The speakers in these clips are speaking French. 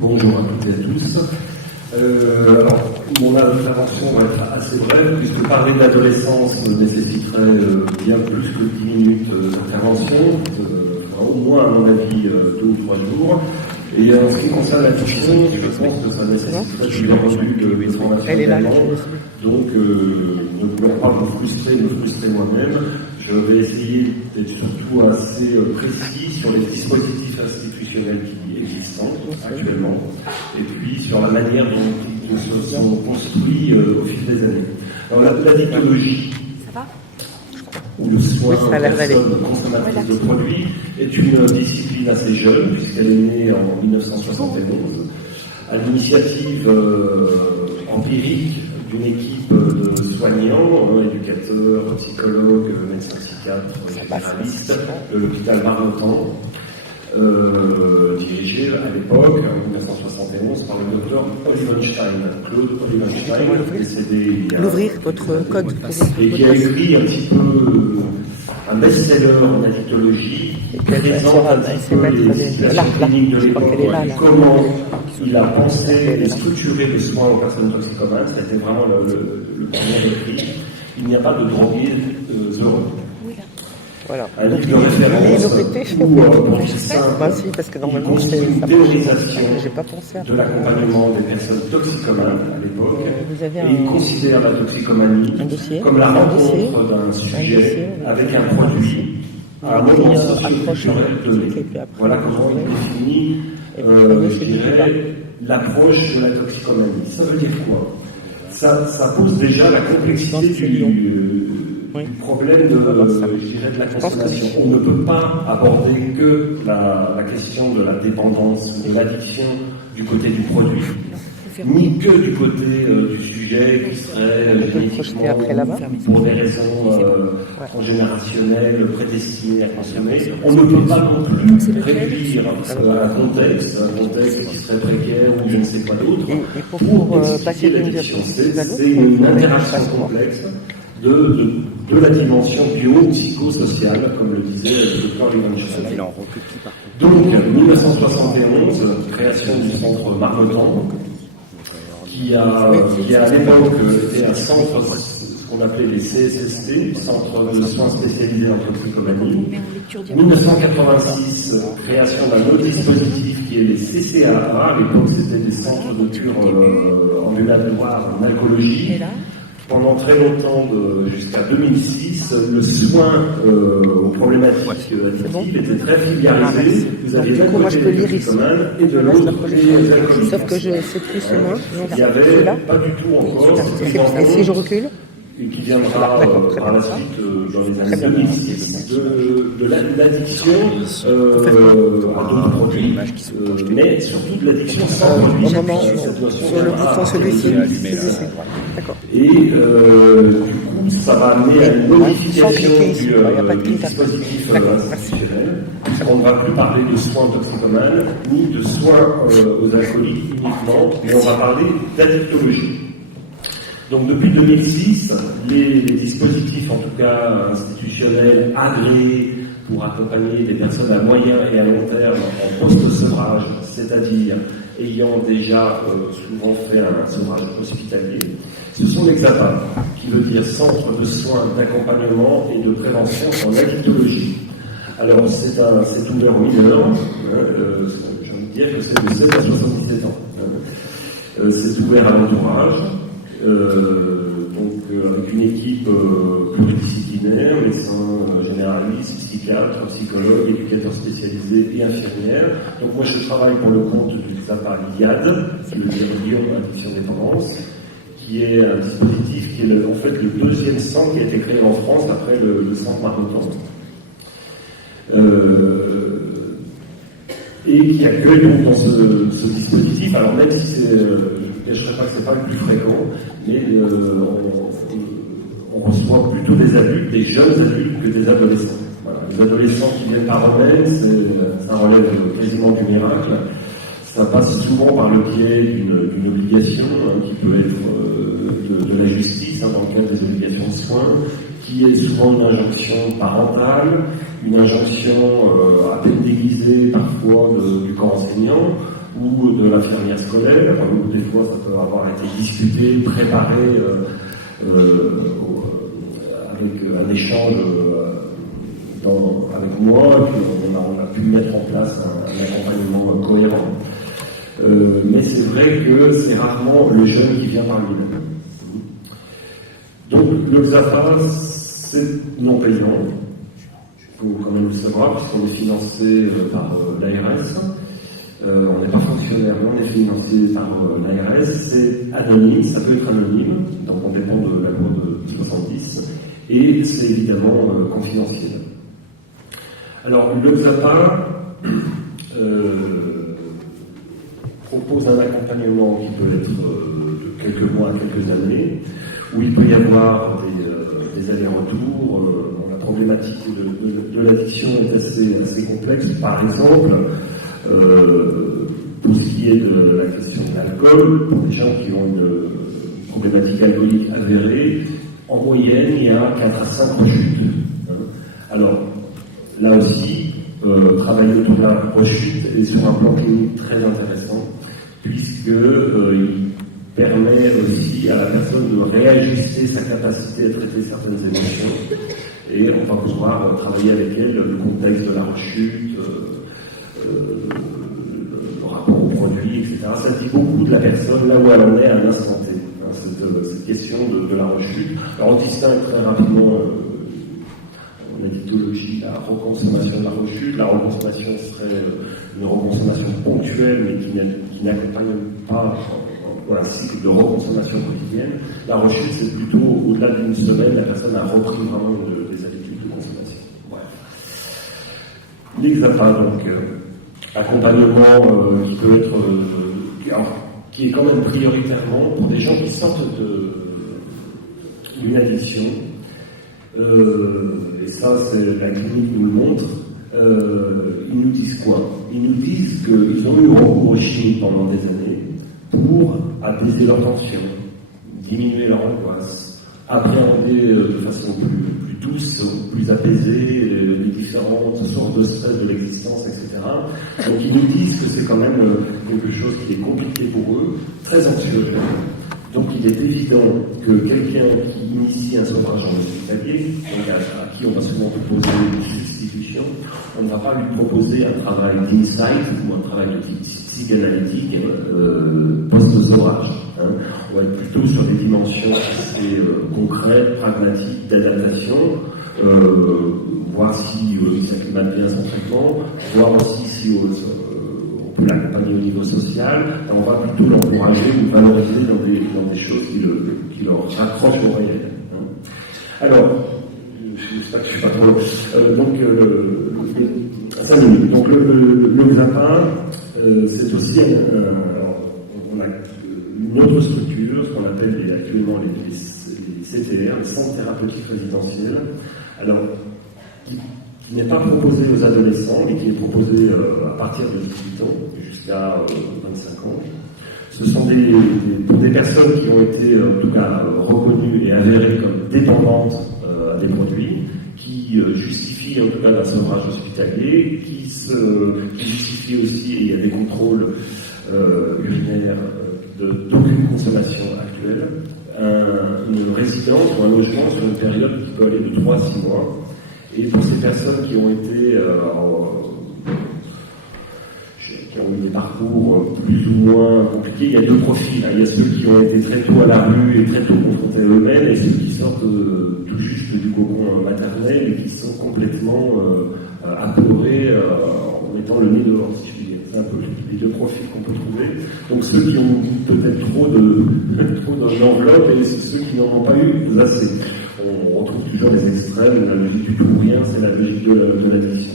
Bonjour à toutes et à tous. Alors, mon intervention va être assez brève, puisque parler de l'adolescence nécessiterait bien plus que 10 minutes d'intervention, au moins, à mon avis, 2 ou 3 jours. Et en ce qui concerne la fiction, je pense que ça nécessiterait plusieurs revues de formation également. Donc, ne voulant pas me frustrer moi-même, je vais essayer d'être surtout assez précis sur les dispositifs institutionnels qui existent actuellement, et puis sur la manière dont ils se sont construits au fil des années. Alors la dictologie, ou le soin de personnes consommatrices de produits, est une discipline assez jeune, puisqu'elle est née en 1971, à l'initiative empirique d'une équipe de soignants, éducateurs, psychologues, médecins psychiatres, généralistes, de l'hôpital Marmottan, dirigé à l'époque, en 1971, par le docteur Olivenstein, Claude Olivenstein, décédé il y a... L'ouvrir, votre code. Et qui a écrit un petit peu un best-seller en addictologie, qui présente un petit peu les situations cliniques de l'époque, comment il a pensé et structuré les soins aux personnes toxicomanes. C'était vraiment le premier écrit. Il n'y a pas de drogués heureux. Voilà. Un livre de référence pour bah si, parce que normalement c'est une théorisation de l'accompagnement des personnes toxicomanes à l'époque, et il considère la toxicomanie comme la rencontre d'un sujet avec un produit à un moment socio-culturel donné. Voilà comment il définit, je dirais, l'approche de la toxicomanie. Ça veut dire quoi? Ça pose déjà la complexité du problème de la consommation. On ne peut pas aborder que la question de la dépendance ou de l'addiction du côté du produit, ni que du côté du sujet qui serait génétiquement, pour des raisons transgénérationnelles, prédestinées à consommer. On ne peut pas non plus réduire un contexte qui serait précaire ou je ne sais quoi d'autre pour expliquer l'addiction. C'est une interaction complexe de la dimension bio-psychosociale, comme le disait le docteur Olivenstein. Donc, 1971, création du centre Marmottan, qui a à l'époque été un centre, ce qu'on appelait les CSST, Centre de soins spécialisés en toxicomanie. 1986, création d'un autre dispositif qui est les CCAA. À l'époque, c'était des centres de cure ambulatoires en alcoolologie. Pendant très longtemps, jusqu'à 2006, le soin aux problématiques addictives était très filiarisé. Vous aviez d'un côté les toxicomanes et de l'autre les alcooliques. Sauf que je sais plus sur moi. Il n'y avait pas du tout encore. Et si je recule? Et qui viendra par la suite, dans les années 2006, de l'addiction à d'autres produits, mais surtout de l'addiction sans produit. Au moment, sur le bouton celui-ci. D'accord. Et du coup, ça va amener à une modification du dispositif institutionnel, puisqu'on ne va plus parler de soins toxicomanes, ni de soins aux alcooliques uniquement, mais on va parler d'addictologie. Donc depuis 2006, les dispositifs, en tout cas institutionnels, agréés pour accompagner des personnes à moyen et à long terme en post-sevrage, c'est-à-dire ayant déjà souvent fait un sevrage hospitalier, ce sont les XAPA, qui veut dire Centre de soins d'accompagnement et de prévention en addictologie. Alors c'est ouvert aux mineurs, j'ai envie de dire que c'est de 16 à 77 ans. C'est ouvert à l'entourage. Avec une équipe pluridisciplinaire, médecins généralistes, psychiatres, psychologues, éducateurs spécialisés et infirmières. Donc moi je travaille pour le compte du XAPA LIAD, qui veut dire Lyon Addiction Dépendance, qui est un dispositif qui est en fait le deuxième centre qui a été créé en France après le centre Marmottan. Et qui accueille donc dans ce dispositif, alors même si c'est, je ne cacherai pas que ce n'est pas le plus fréquent, mais on reçoit plutôt des adultes, des jeunes adultes que des adolescents. Voilà. Les adolescents qui viennent par eux-mêmes, ça relève quasiment du miracle. Ça passe souvent par le biais d'une obligation qui peut être de la justice, dans le cadre des obligations de soins, qui est souvent une injonction parentale, une injonction à peine déguisée parfois du corps enseignant, ou de l'infirmière scolaire, où des fois ça peut avoir été discuté, préparé avec un échange avec moi, et puis on a pu mettre en place un accompagnement cohérent. Mais c'est vrai que c'est rarement le jeune qui vient par lui-même. Donc le XAPA, c'est non payant. Il faut quand même le savoir, puisqu'on est financé par l'ARS. On n'est pas fonctionnaire, mais on est financé par l'ARS. C'est anonyme, ça peut être anonyme, donc on dépend de la loi de 70, et c'est évidemment confidentiel. Alors le XAPA propose un accompagnement qui peut être de quelques mois à quelques années, où il peut y avoir des allers-retours. La problématique de l'addiction est assez complexe. Par exemple, pour ce qui est de la question de l'alcool, pour les gens qui ont une problématique alcoolique avérée, en moyenne, il y a 4 à 5 rechutes. Alors, là aussi, travailler autour de la rechute est sur un plan clinique très intéressant, puisqu'il permet aussi à la personne de réajuster sa capacité à traiter certaines émotions, et on va pouvoir travailler avec elle le contexte de la rechute, le rapport au produit, etc. Ça dit beaucoup de la personne là où elle en est à l'instant T, cette question de la rechute. Alors on distingue très rapidement en édictologie la reconsommation de la rechute. La reconsommation serait une reconsommation ponctuelle, mais qui n'accompagne pas un cycle de reconsommation quotidienne. La rechute, c'est plutôt au-delà d'une semaine, la personne a repris vraiment des habitudes de consommation. Bref. L'XAPA, donc, accompagnement qui peut être, qui est quand même prioritairement pour des gens qui sortent d'une addiction. Et ça, c'est la clinique nous le montre. Ils nous disent quoi? Ils nous disent qu'ils ont eu recours aux chimiques pendant des années pour apaiser leur tension, diminuer leur angoisse, appréhender de façon plus douce, plus apaisée les différentes sortes de stress de l'existence, etc. Donc ils nous disent que c'est quand même quelque chose qui est compliqué pour eux, très anxiogène. Donc il est évident que quelqu'un qui initie un sevrage hospitalier, donc à qui on va souvent proposer une substitution, on ne va pas lui proposer un travail d'insight ou un travail de psychanalytique post-sevrage. On va être plutôt sur des dimensions assez concrètes, pragmatiques, d'adaptation, voir si il s'acclimate bien à son traitement, voir aussi si on peut l'accompagner au niveau social. Et on va plutôt l'encourager ou valoriser dans des choses qui leur raccrochent au réel. Alors, j'espère que je ne suis pas trop long. Donc, 5 minutes. Donc, le XAPA, c'est aussi on a une autre structure, ce qu'on appelle actuellement les CTR, les centres thérapeutiques résidentiels. Alors, qui n'est pas proposé aux adolescents, mais qui est proposé à partir de 18 ans jusqu'à 25 ans. Ce sont pour des personnes qui ont été, en tout cas, reconnues et avérées comme dépendantes à des produits, qui justifient, en tout cas, d'un sevrage hospitalier, qui justifient aussi, et il y a des contrôles urinaires d'aucune consommation actuelle, une résidence ou un logement sur une période qui peut aller de 3 à 6 mois. Et pour ces personnes qui ont été qui ont eu des parcours plus ou moins compliqués, il y a 2 profils. Il y a ceux qui ont été très tôt à la rue et très tôt confrontés à eux-mêmes, et ceux qui sortent tout juste du cocon maternel et qui sont complètement apeurés en mettant le nez dehors, si je puis dire. C'est un peu les 2 profils qu'on peut trouver. Donc ceux qui ont peut-être trop dans l'enveloppe, et ceux qui n'en ont pas eu assez. On retrouve toujours les extrêmes, la logique du tout ou rien, c'est la logique de l'addiction.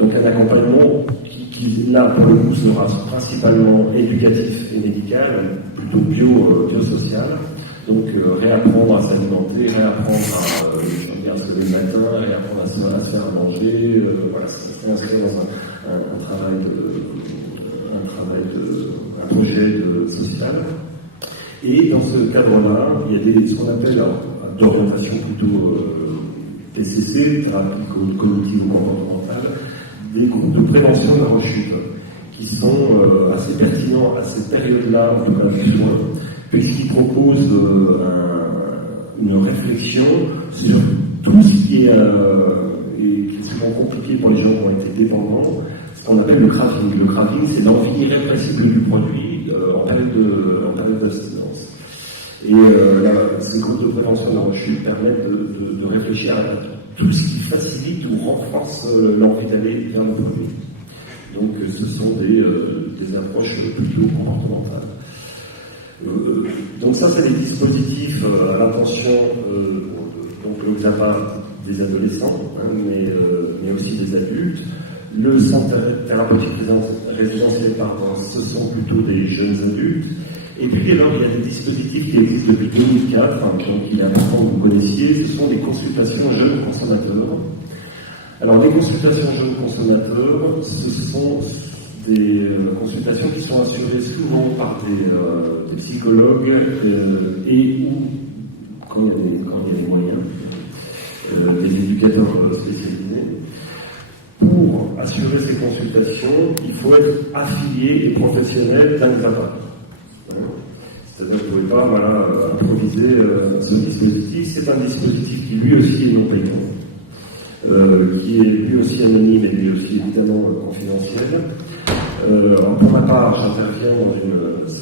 Donc un accompagnement qui, là, pour le coup, sera principalement éducatif et médical, plutôt biosocial. Donc réapprendre à s'alimenter, réapprendre à se lever le matin, réapprendre à se faire manger, voilà, s'inscrire dans un projet social. Et dans ce cadre-là, il y a ce qu'on appelle d'orientation plutôt TCC, thérapie cognitive ou comportementale, des groupes de prévention de la rechute, qui sont assez pertinents à cette période-là, en tout cas du soin, puisqu'ils proposent une réflexion sur tout ce qui est souvent compliqué pour les gens qui ont été dépendants, ce qu'on appelle le craving. Le craving, c'est l'envie irrépressible du produit en période d'abstinence. Et ces groupes de prévention de la rechute permettent de réfléchir à tout ce qui facilite ou renforce l'envie d'aller vers le produit. Donc ce sont des approches plutôt comportementales. Donc ça, c'est les dispositifs à l'attention, donc le XAPA des adolescents, mais aussi des adultes. Le centre thérapeutique résidentiel, ce sont plutôt des jeunes adultes. Et puis alors, il y a des dispositifs qui existent depuis 2004, donc il est important que vous connaissiez, ce sont les consultations jeunes consommateurs. Alors les consultations jeunes consommateurs, ce sont des consultations qui sont assurées souvent par des psychologues et ou, quand il y a des moyens, des éducateurs spécialisés. Pour assurer ces consultations, il faut être affilié et professionnel d'un XAPA. C'est-à-dire que vous ne pouvez pas improviser ce dispositif. C'est un dispositif qui lui aussi est non payant, qui est lui aussi anonyme et lui aussi évidemment confidentiel. Pour ma part, j'interviens dans une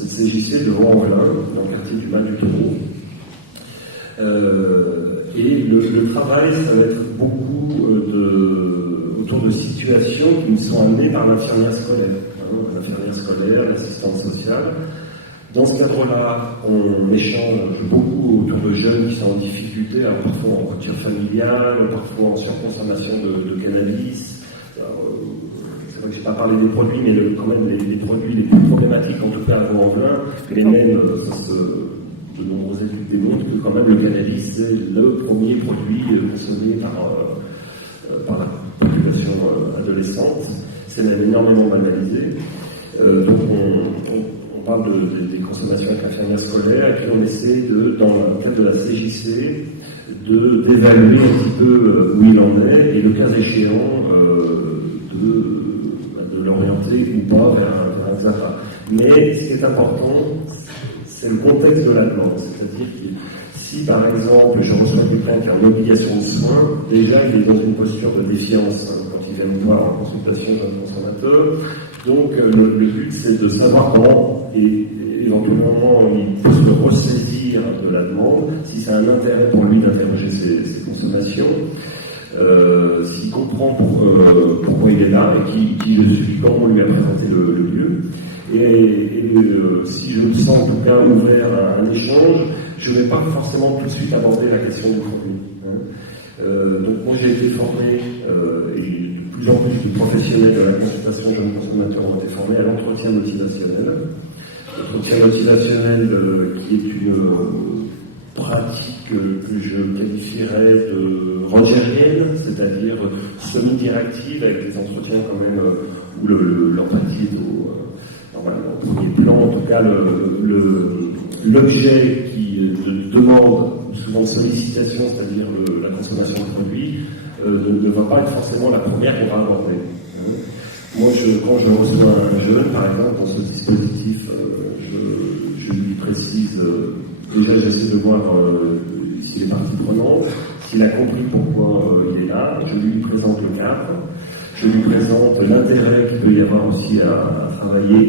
CJC de Vaux-en-Velin, dans le quartier du Mas du Taureau. Et le travail, ça va être beaucoup autour de situations qui nous sont amenées par l'infirmière scolaire, l'assistante sociale. Dans ce cadre-là, on échange beaucoup autour de jeunes qui sont en difficulté, alors parfois en rupture familiale, parfois en surconsommation de cannabis. C'est vrai que je n'ai pas parlé des produits, mais quand même les produits les plus problématiques, en tout cas à Vaux-en-Velin, mais même de nombreuses études démontrent que quand même le cannabis, c'est le premier produit consommé par la population adolescente. C'est même énormément banalisé. Donc on parle des consommations avec l'infirmière scolaire, et puis on essaie dans le cadre de la CJC d'évaluer un petit peu où il en est, et le cas échéant de l'orienter ou pas vers un XAPA. Mais ce qui est important, c'est le contexte de la demande. C'est-à-dire que si par exemple je reçois quelqu'un qui a une obligation de soins, déjà il est dans une posture de défiance quand il vient me voir en consultation d'un consommateur. Donc le but c'est de savoir comment et éventuellement il peut se ressaisir de la demande, si c'est un intérêt pour lui d'interroger ses consommations, s'il comprend pourquoi il est là et qui le suit, comment on lui a présenté le lieu. Et si je me sens en tout cas ouvert à un échange, je ne vais pas forcément tout de suite aborder la question du produit. Donc moi j'ai été formé, et de plus en plus de professionnels de la consultation jeunes consommateurs ont été formés à l'entretien motivationnel. L'entretien motivationnel qui est une pratique que je qualifierais de rogerienne, c'est-à-dire semi-directive, avec des entretiens quand même où l'empathie est au premier plan, en tout cas l'objet qui demande souvent de sollicitation, c'est-à-dire la consommation de produits, ne va pas être forcément la première qu'on va aborder. Moi, quand je reçois un jeune, par exemple, dans ce dispositif, je lui précise, déjà j'essaie de voir s'il est partie prenante, s'il a compris pourquoi il est là, je lui présente le cadre, je lui présente l'intérêt qu'il peut y avoir aussi à travailler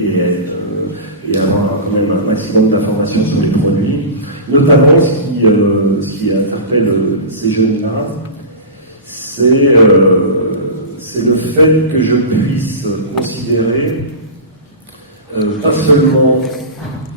et avoir quand même un maximum d'informations sur les produits. Notamment, ce qui interpelle ces jeunes-là, c'est le fait que je puisse considérer pas seulement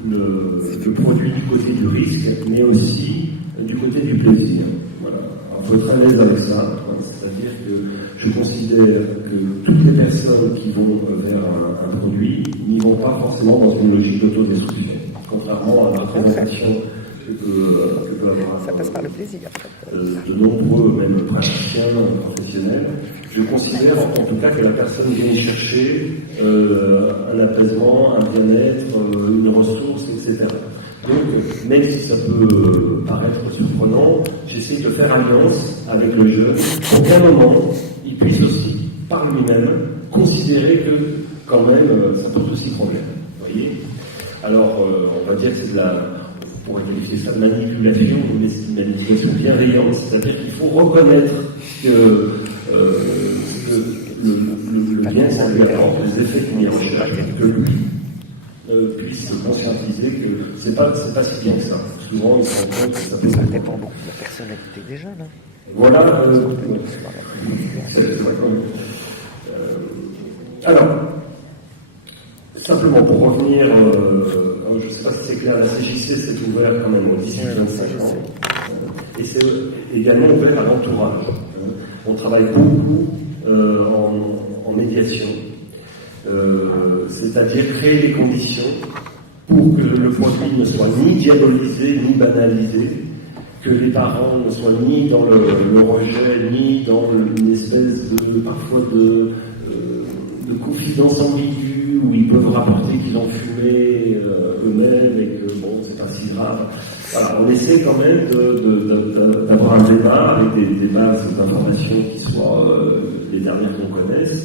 le produit du côté du risque, mais aussi du côté du plaisir. Voilà. Il faut être à l'aise avec ça. C'est-à-dire que je considère que toutes les personnes qui vont vers un produit n'y vont pas forcément dans une logique d'autodestruction. Contrairement à la présentation que peut avoir ça passe par le plaisir. De nombreux, même praticiens professionnels, je considère en tout cas que la personne vient chercher un apaisement, un bien-être, une ressource, etc. Donc, même si ça peut paraître surprenant, j'essaie de faire alliance avec le jeune pour qu'à un moment, il puisse aussi, par lui-même, considérer que, quand même, ça pose aussi problème. Vous voyez ? Alors, on va dire que c'est on pourrait qualifier ça de manipulation, mais c'est une manipulation bienveillante, c'est-à-dire qu'il faut reconnaître que le bien, ça lui apporte les effets qu'il y a en recherche, que lui puisse conscientiser que c'est pas si bien que ça. Souvent, il se rend compte que ça peut... Ça dépend beaucoup de la personnalité des jeunes. Voilà. Alors, simplement pour revenir, je ne sais pas si c'est clair, la CJC s'est ouverte quand même aux 18-25 ans. Et c'est également ouvert à l'entourage. On travaille beaucoup en médiation. C'est-à-dire créer les conditions pour que le produit ne soit ni diabolisé, ni banalisé, que les parents ne soient ni dans le rejet, ni dans une espèce parfois de confidence ambiguë où ils peuvent rapporter qu'ils ont fumé eux-mêmes et que bon, c'est pas si grave. Voilà, on essaie quand même d'avoir un débat avec des bases d'informations qui soient les dernières qu'on connaisse.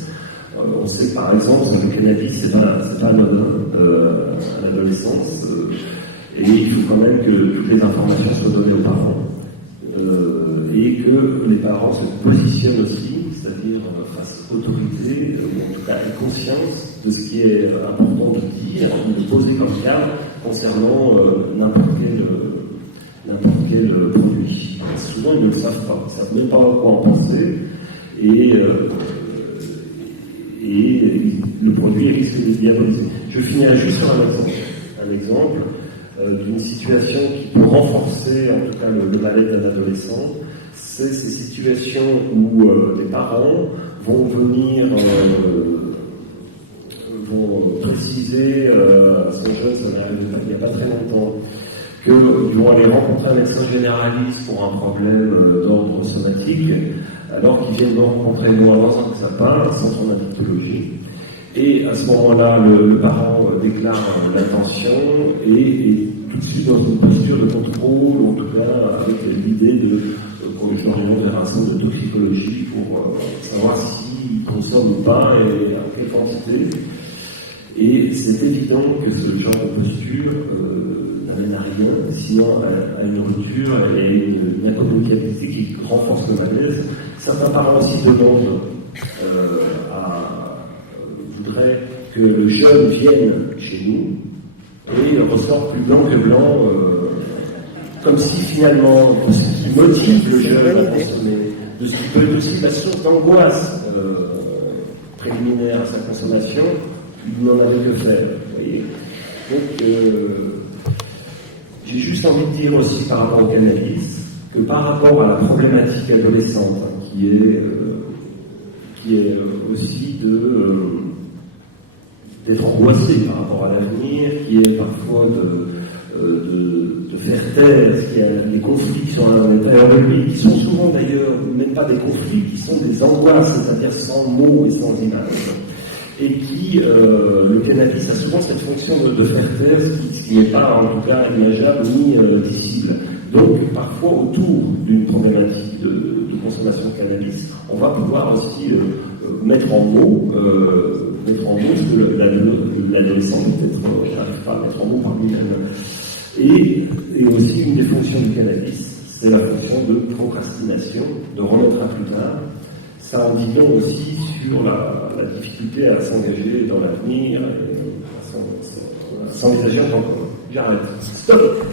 On sait que par exemple que le cannabis c'est pas anodin à l'adolescence et il faut quand même que toutes les informations soient données aux parents et que les parents se positionnent aussi, c'est-à-dire face à l'autorité, ou en tout cas aient conscience de ce qui est important de dire, de poser comme cadre concernant n'importe quel produit. Souvent ils ne le savent pas, ils ne savent même pas quoi en penser et le produit risque de diaboliser. Je finirai juste sur un exemple d'une situation qui peut renforcer en tout cas le mal-être d'un adolescent. C'est ces situations où les parents vont venir vont préciser à son jeune, ça n'arrive pas, il n'y a pas très longtemps, qu'ils vont aller rencontrer un médecin généraliste pour un problème d'ordre somatique, alors qu'ils viennent me rencontrer moi dans un sapin, un centre d'addictologie. Et à ce moment-là, le parent déclare l'intention et tout de suite dans une posture de contrôle, en tout cas avec l'idée que je l'oriente vers un centre de toxicologie pour savoir s'il consomme ou pas et à quelle quantité. Et c'est évident que ce genre de posture n'amène à rien, sinon à une rupture et une incommunicabilité qui renforce le malaise. Certains parents aussi demandent voudraient que le jeune vienne chez nous et ressort plus blanc que blanc, comme si finalement de ce qui motive le jeune à consommer, de ce qui peut être aussi la source d'angoisse préliminaire à sa consommation, il n'en avait que faire. Vous voyez. Donc, j'ai juste envie de dire aussi par rapport au cannabis que par rapport à la problématique adolescente qui est aussi d'être angoissé par rapport à l'avenir, qui est parfois de faire taire, qu'il y a des conflits qui sont à l'intérieur de lui, qui sont souvent d'ailleurs même pas des conflits, qui sont des angoisses, c'est-à-dire sans mots et sans images. Et qui, le cannabis a souvent cette fonction de faire taire, ce qui n'est pas en tout cas imageable ni dissible. Donc parfois autour d'une problématique de consommation de cannabis, on va pouvoir aussi mettre en mots ce que l'adolescent peut-être n'arrive pas à mettre en mots par lui-même. Et aussi une des fonctions du cannabis, c'est la fonction de procrastination, de remettre à plus tard. Ça en dit long aussi sur la difficulté à s'engager dans l'avenir, à s'envisager en tant qu'homme. J'arrête. Stop.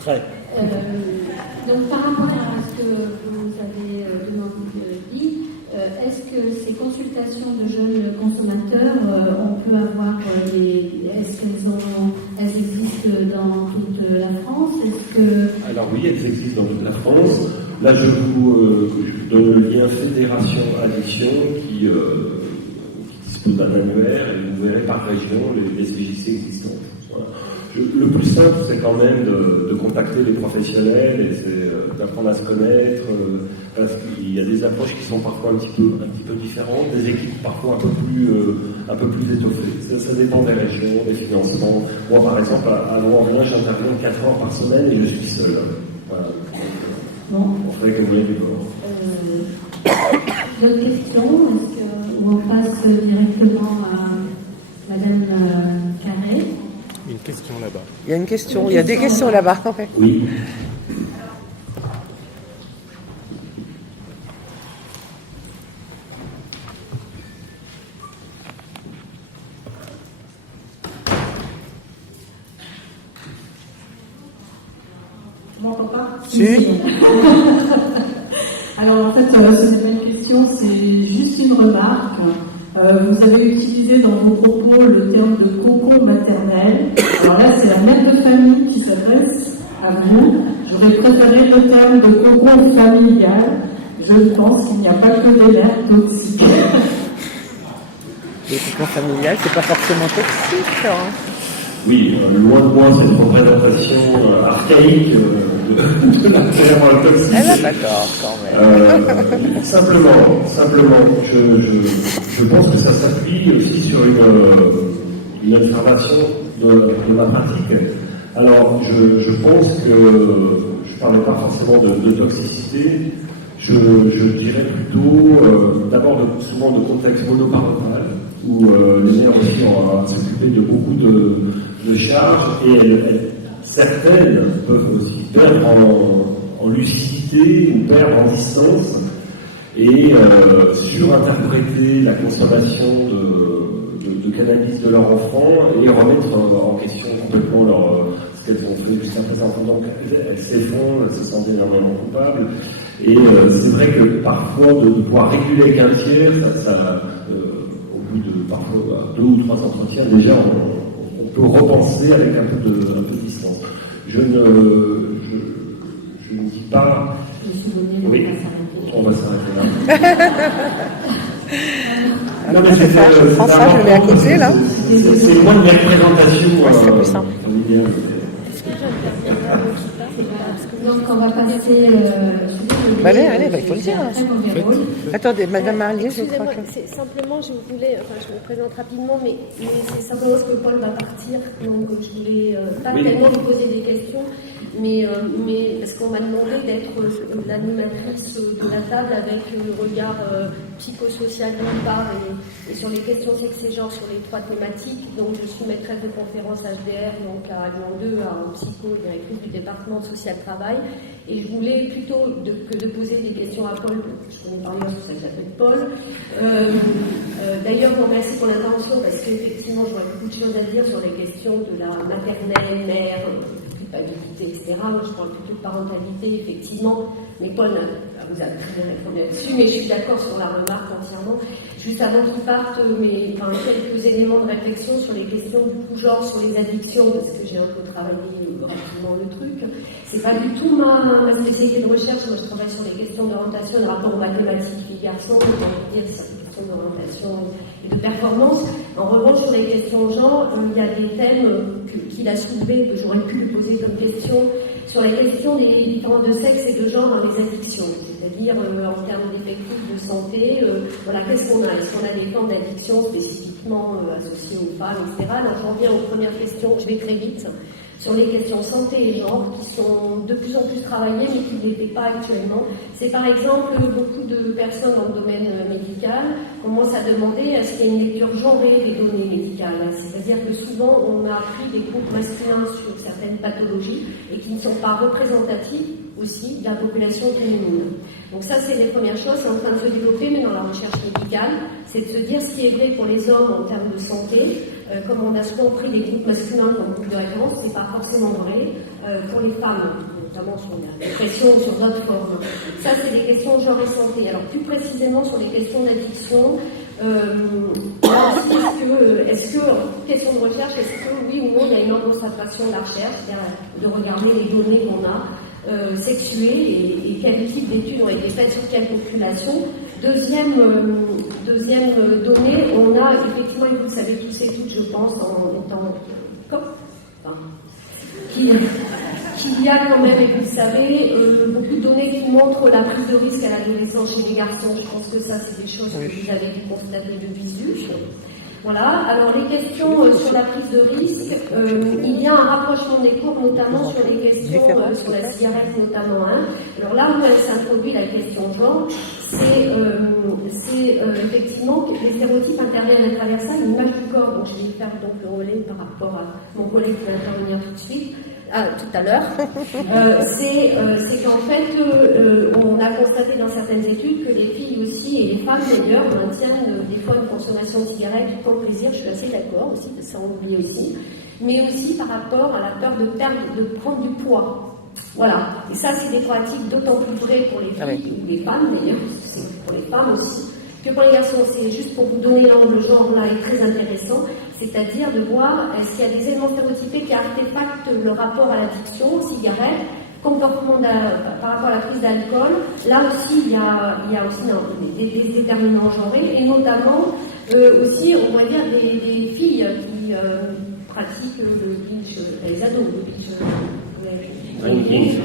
Très. Donc par rapport à ce que vous avez dit, est-ce que ces consultations de jeunes consommateurs, on peut avoir est-ce qu'elles existent dans toute la France? Alors oui, elles existent dans toute la France. Là, je vous donne le lien Fédération Addiction qui dispose d'un annuaire et vous verrez par région les CJC existantes. Voilà. Le plus simple, c'est quand même de contacter les professionnels et c'est d'apprendre à se connaître, parce qu'il y a des approches qui sont parfois un petit peu différentes, des équipes parfois un peu plus étoffées. Ça dépend des régions, des financements. Moi, par exemple, à Louvain, j'interviens 4 heures par semaine et je suis seul. Voilà. On ferait que vous l'avez dit. D'autres questions? Est-ce qu'on passe directement à Madame Carré? Une question là-bas. Il y a une question, il y a des questions là-bas. Ouais. Oui. Je m'entends pas? Si. Alors en fait, ce n'est pas une question, c'est juste une remarque. Vous avez utilisé dans vos propos le terme de cocon maternel. Alors là, c'est la mère de famille qui s'adresse à vous. J'aurais préféré le terme de cocon familial. Je pense qu'il n'y a pas que des mères toxiques. Le cocon familial, c'est pas forcément toxique. Hein. Oui, loin de moi cette représentation archaïque de la terre toxique. Elle est d'accord quand même. Simplement, je pense que ça s'appuie aussi sur une observation de ma pratique. Alors, je pense que je ne parlais pas forcément de toxicité, je dirais plutôt d'abord souvent de contexte monoparental, où les mères aussi ont à s'occuper de beaucoup de charges, et certaines peuvent aussi perdre en lucidité ou perdre en distance et surinterpréter la consommation de cannabis de leur enfant et remettre en question complètement ce qu'elles ont fait jusqu'à présent. Donc elles s'effondrent, elles se sentent énormément coupables, et c'est vrai que parfois de pouvoir réguler avec un tiers, au bout de parfois 2 ou 3 entretiens, déjà on peut repenser avec un peu de distance. Je ne dis pas. Oui, on va s'arrêter là. Alors, je vais faire, je prends ça, je le mets à côté là. C'est moins de mes représentations. C'est plus simple. Donc on va passer. Allez, il faut le dire. Attendez, Madame Marlier, je crois que. C'est simplement, je me présente rapidement, mais c'est simplement parce que Paul va partir, donc je voulais pas tellement vous poser des questions, mais parce qu'on m'a demandé d'être l'animatrice de la table avec le regard psychosocial d'une part et sur les questions sexe et genre sur les 3 thématiques. Donc je suis maîtresse de conférence HDR, donc à Lyon 2, en psycho, directrice du département de social-travail, et je voulais plutôt que de poser des questions à Paul, je connais par ailleurs ce que ça s'appelle Paul. D'ailleurs, je vous remercie pour l'intervention parce qu'effectivement, j'aurais beaucoup de choses à dire sur les questions de la maternelle, mère, culpabilité, etc. Moi, je parle plutôt de parentalité, effectivement, mais Paul vous a très bien répondu là-dessus, mais je suis d'accord sur la remarque entièrement. Juste avant qu'il parte, quelques éléments de réflexion sur les questions du coup genre, sur les addictions, parce que j'ai un peu travaillé rapidement le truc. C'est pas du tout ma spécialité de recherche. Moi, je travaille sur les questions d'orientation, de rapport aux mathématiques des garçons, j'ai envie de dire que c'est une question d'orientation et de performance. En revanche, sur les questions genre, il y a des thèmes qu'il a soulevés, que j'aurais pu lui poser comme question, sur la question des différences de sexe et de genre dans les addictions. C'est-à-dire, en termes d'effectifs de santé, qu'est-ce qu'on a? Est-ce qu'on a des formes d'addiction spécifiquement associées aux femmes, etc. Alors, j'en viens aux premières questions, je vais très vite, sur les questions santé et genre, qui sont de plus en plus travaillées, mais qui ne l'étaient pas actuellement. C'est par exemple, beaucoup de personnes dans le domaine médical commencent à demander est-ce qu'il y a une lecture genrée des données médicales. C'est-à-dire que souvent, on a pris des groupes masculins sur certaines pathologies et qui ne sont pas représentatifs aussi de la population féminine. Donc ça, c'est les premières choses, c'est en train de se développer, mais dans la recherche médicale, c'est de se dire ce qui est vrai pour les hommes en termes de santé, comme on a souvent pris des groupes masculins comme groupe de référence, c'est pas forcément vrai pour les femmes, notamment sur la dépression ou sur d'autres formes. Ça, c'est des questions genre et santé. Alors plus précisément sur les questions d'addiction, est-ce que, question de recherche, est-ce que oui ou non il y a une concentration de la recherche, c'est-à-dire de regarder les données qu'on a sexuées et quel type d'études ont été faites sur quelle population. Deuxième donnée, on a effectivement, et vous le savez tous et toutes, je pense, en étant qu'il y a quand même, et vous le savez, beaucoup de données qui montrent la prise de risque à l'adolescence chez les garçons. Je pense que ça, c'est des choses que vous avez dû constater de visu. Voilà. Alors, les questions sur la prise de risque, il y a un rapprochement des cours, notamment sur les questions sur la cigarette, notamment. Alors là où elle s'introduit, la question genre, c'est effectivement que les stéréotypes interviennent à travers ça, l'image du corps. Donc, je vais faire donc le relais par rapport à mon collègue qui va intervenir tout de suite. Tout à l'heure, c'est qu'en fait, on a constaté dans certaines études que les filles aussi, et les femmes d'ailleurs, maintiennent des fois une consommation de cigarettes pour plaisir, je suis assez d'accord aussi, ça on oublie aussi, mais aussi par rapport à la peur de prendre du poids. Voilà, et ça c'est des pratiques d'autant plus vraies pour les filles, ou les femmes d'ailleurs, c'est pour les femmes aussi, que pour les garçons. C'est juste pour vous donner l'angle genre là est très intéressant, c'est-à-dire de voir est-ce qu'il y a des éléments stéréotypés qui artefactent le rapport à l'addiction, aux cigarettes, comportement par rapport à la prise d'alcool. Là aussi, il y a aussi des déterminants genrés, et notamment aussi, on va dire, des filles qui pratiquent le binge, les ados, le binge.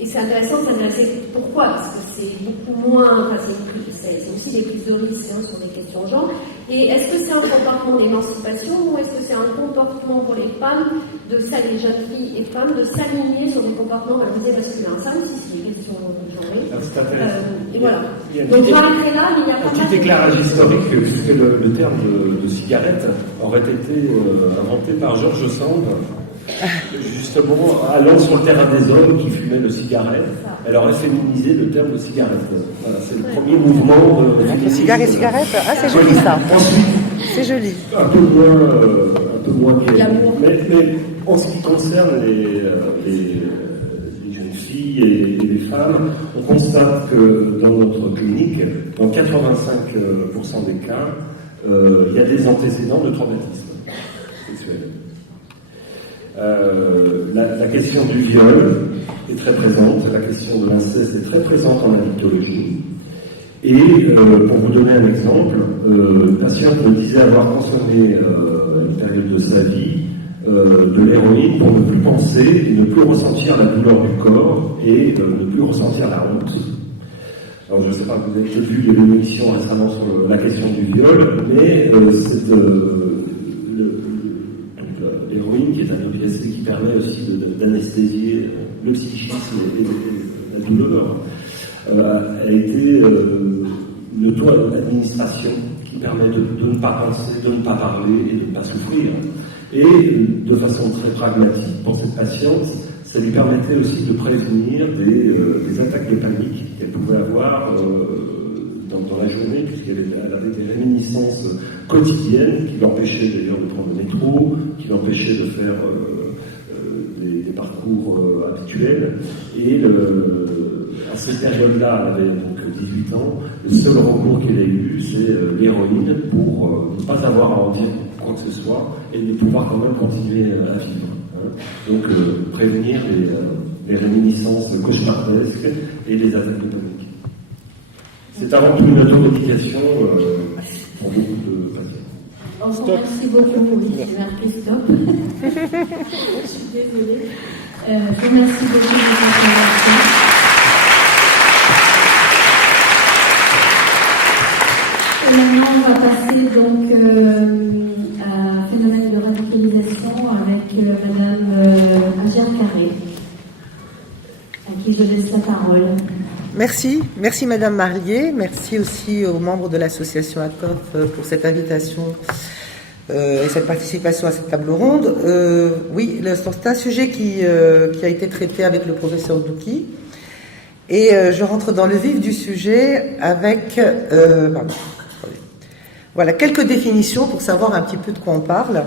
Et c'est intéressant de s'intéresser pourquoi, parce que c'est beaucoup moins, c'est aussi des prises de risque sur les questions genre. Et est-ce que c'est un comportement d'émancipation ou est-ce que c'est un comportement pour les femmes, les jeunes filles et femmes, de s'aligner sur des comportements valorisés masculins? Ça aussi, c'est des questions genrées. Et voilà. Donc, je m'arrêterai là, mais il y a pas mal de... Un petit éclairage historique, puisque le terme de cigarette aurait été inventé par George Sand. Justement, allant sur le terrain des hommes qui fumaient le cigarette, elle aurait féminisé le terme de cigarette. Voilà, c'est le premier mouvement de cigare et cigarette. Ah, c'est joli ça. C'est joli. Un peu moins gay. Mais en ce qui concerne les jeunes filles et les femmes, on constate que dans notre clinique, dans 85% des cas, il y a des antécédents de traumatisme sexuel. La question du viol est très présente, la question de l'inceste est très présente en addictologie. Et pour vous donner un exemple, une patiente me disait avoir consommé à une période de sa vie de l'héroïne pour ne plus penser, et ne plus ressentir la douleur du corps et ne plus ressentir la honte. Alors je ne sais pas, vous avez peut-être vu une émission récemment sur la question du viol, mais l'héroïne, qui est un opiacé qui permet aussi d'anesthésier le psychisme et la douleur, a été le toit de l'administration qui permet de ne pas penser, de ne pas parler et de ne pas souffrir. Et de façon très pragmatique, pour cette patiente, ça lui permettait aussi de prévenir des attaques de panique qu'elle pouvait avoir dans la journée, puisqu'elle avait des réminiscences quotidiennes qui l'empêchaient d'ailleurs de prendre le métro, qui l'empêchaient de faire des parcours habituels. Et à cette période-là, elle avait donc 18 ans, le seul recours qu'elle a eu, c'est l'héroïne pour ne pas avoir à en dire quoi que ce soit et de pouvoir quand même continuer à vivre. Donc prévenir les réminiscences cauchemardesques et les attaques de panique. C'est avant tout une automédication pour beaucoup de patients. Merci beaucoup, Christophe. Je suis désolée. Je vous remercie beaucoup de votre intervention. Et maintenant, on va passer donc à un phénomène de radicalisation avec Madame Angèle Carré, à qui je laisse la parole. Merci Madame Marlier, merci aussi aux membres de l'association ACOF pour cette invitation et cette participation à cette table ronde. Oui, c'est un sujet qui a été traité avec le professeur Douki et je rentre dans le vif du sujet avec voilà, quelques définitions pour savoir un petit peu de quoi on parle.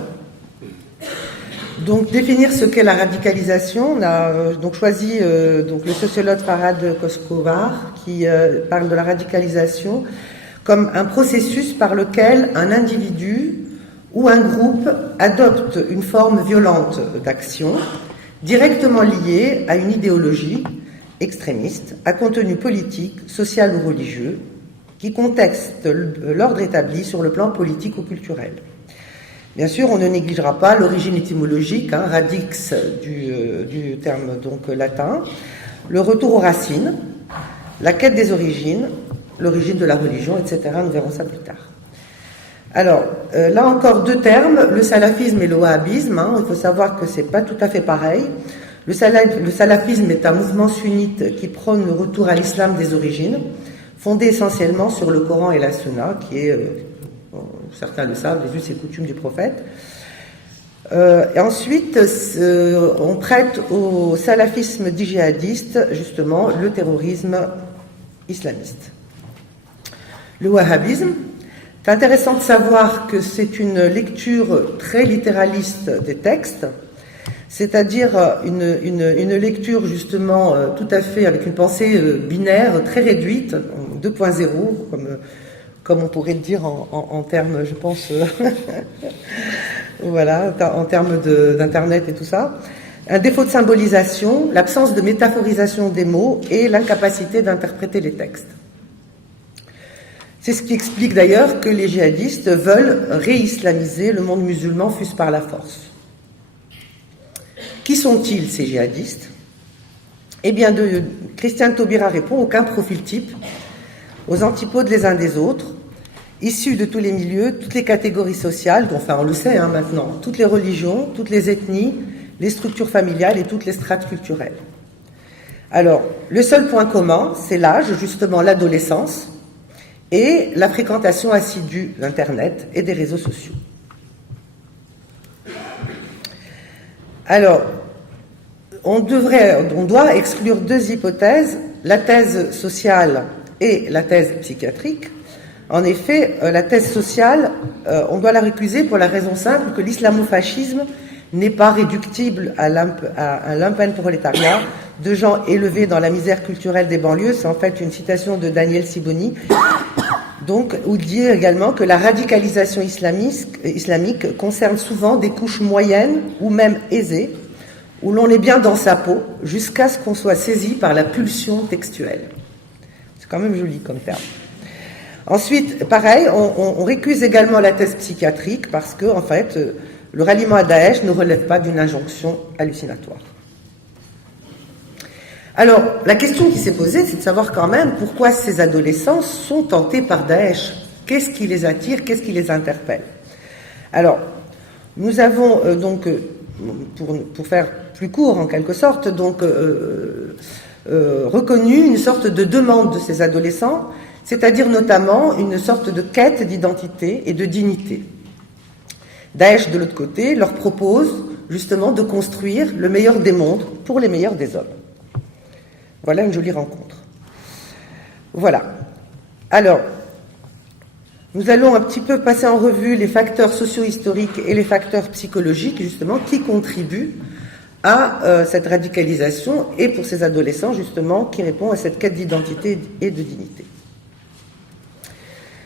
Donc, définir ce qu'est la radicalisation. On a donc choisi donc le sociologue Farhad Koskovar qui parle de la radicalisation comme un processus par lequel un individu ou un groupe adopte une forme violente d'action directement liée à une idéologie extrémiste, à contenu politique, social ou religieux, qui conteste l'ordre établi sur le plan politique ou culturel. Bien sûr, on ne négligera pas l'origine étymologique, radix du terme donc latin, le retour aux racines, la quête des origines, l'origine de la religion, etc. Nous verrons ça plus tard. Alors, là encore deux termes, le salafisme et le wahhabisme. Il faut savoir que c'est pas tout à fait pareil. Le salafisme est un mouvement sunnite qui prône le retour à l'islam des origines, fondé essentiellement sur le Coran et la Sunna, qui est, certains le savent, les us et coutumes du prophète. Et ensuite, on prête au salafisme dit djihadiste, justement, le terrorisme islamiste. Le wahhabisme, c'est intéressant de savoir que c'est une lecture très littéraliste des textes, c'est-à-dire une lecture justement tout à fait avec une pensée binaire très réduite, 2.0, comme on pourrait le dire en termes, je pense, voilà, en termes d'Internet et tout ça. Un défaut de symbolisation, l'absence de métaphorisation des mots et l'incapacité d'interpréter les textes. C'est ce qui explique d'ailleurs que les djihadistes veulent réislamiser le monde musulman, fût-ce par la force. Qui sont-ils, ces djihadistes? Eh bien, Christiane Taubira répond: aucun profil type, aux antipodes les uns des autres, issus de tous les milieux, toutes les catégories sociales, enfin on le sait maintenant, toutes les religions, toutes les ethnies, les structures familiales et toutes les strates culturelles. Alors, le seul point commun, c'est l'âge, justement l'adolescence, et la fréquentation assidue d'Internet et des réseaux sociaux. Alors, on doit exclure deux hypothèses, la thèse sociale et la thèse psychiatrique. En effet, la thèse sociale, on doit la récuser pour la raison simple que l'islamo-fascisme n'est pas réductible à un lumpenprolétariat de gens élevés dans la misère culturelle des banlieues. C'est en fait une citation de Daniel Siboni, donc, où il dit également que la radicalisation islamique concerne souvent des couches moyennes ou même aisées, où l'on est bien dans sa peau, jusqu'à ce qu'on soit saisi par la pulsion textuelle. C'est quand même joli comme terme. Ensuite, pareil, on récuse également la thèse psychiatrique parce que, en fait, le ralliement à Daesh ne relève pas d'une injonction hallucinatoire. Alors, la question qui s'est posée, c'est de savoir quand même pourquoi ces adolescents sont tentés par Daesh. Qu'est-ce qui les attire, qu'est-ce qui les interpelle? Alors, nous avons donc, pour faire plus court en quelque sorte, donc reconnu une sorte de demande de ces adolescents, c'est-à-dire notamment une sorte de quête d'identité et de dignité. Daesh, de l'autre côté, leur propose justement de construire le meilleur des mondes pour les meilleurs des hommes. Voilà une jolie rencontre. Voilà. Alors, nous allons un petit peu passer en revue les facteurs socio-historiques et les facteurs psychologiques, justement, qui contribuent à cette radicalisation et pour ces adolescents, justement, qui répondent à cette quête d'identité et de dignité.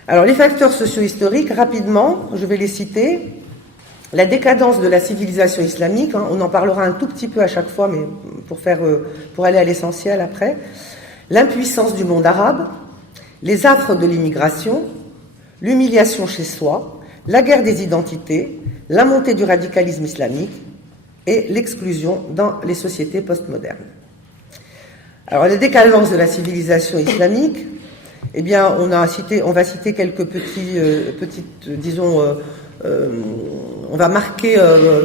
Alors, les facteurs socio-historiques, rapidement, je vais les citer. La décadence de la civilisation islamique, on en parlera un tout petit peu à chaque fois, mais pour aller à l'essentiel après. L'impuissance du monde arabe, les affres de l'immigration, l'humiliation chez soi, la guerre des identités, la montée du radicalisme islamique et l'exclusion dans les sociétés postmodernes. Alors, la décadence de la civilisation islamique, eh bien, on va citer quelques petites, disons, on va marquer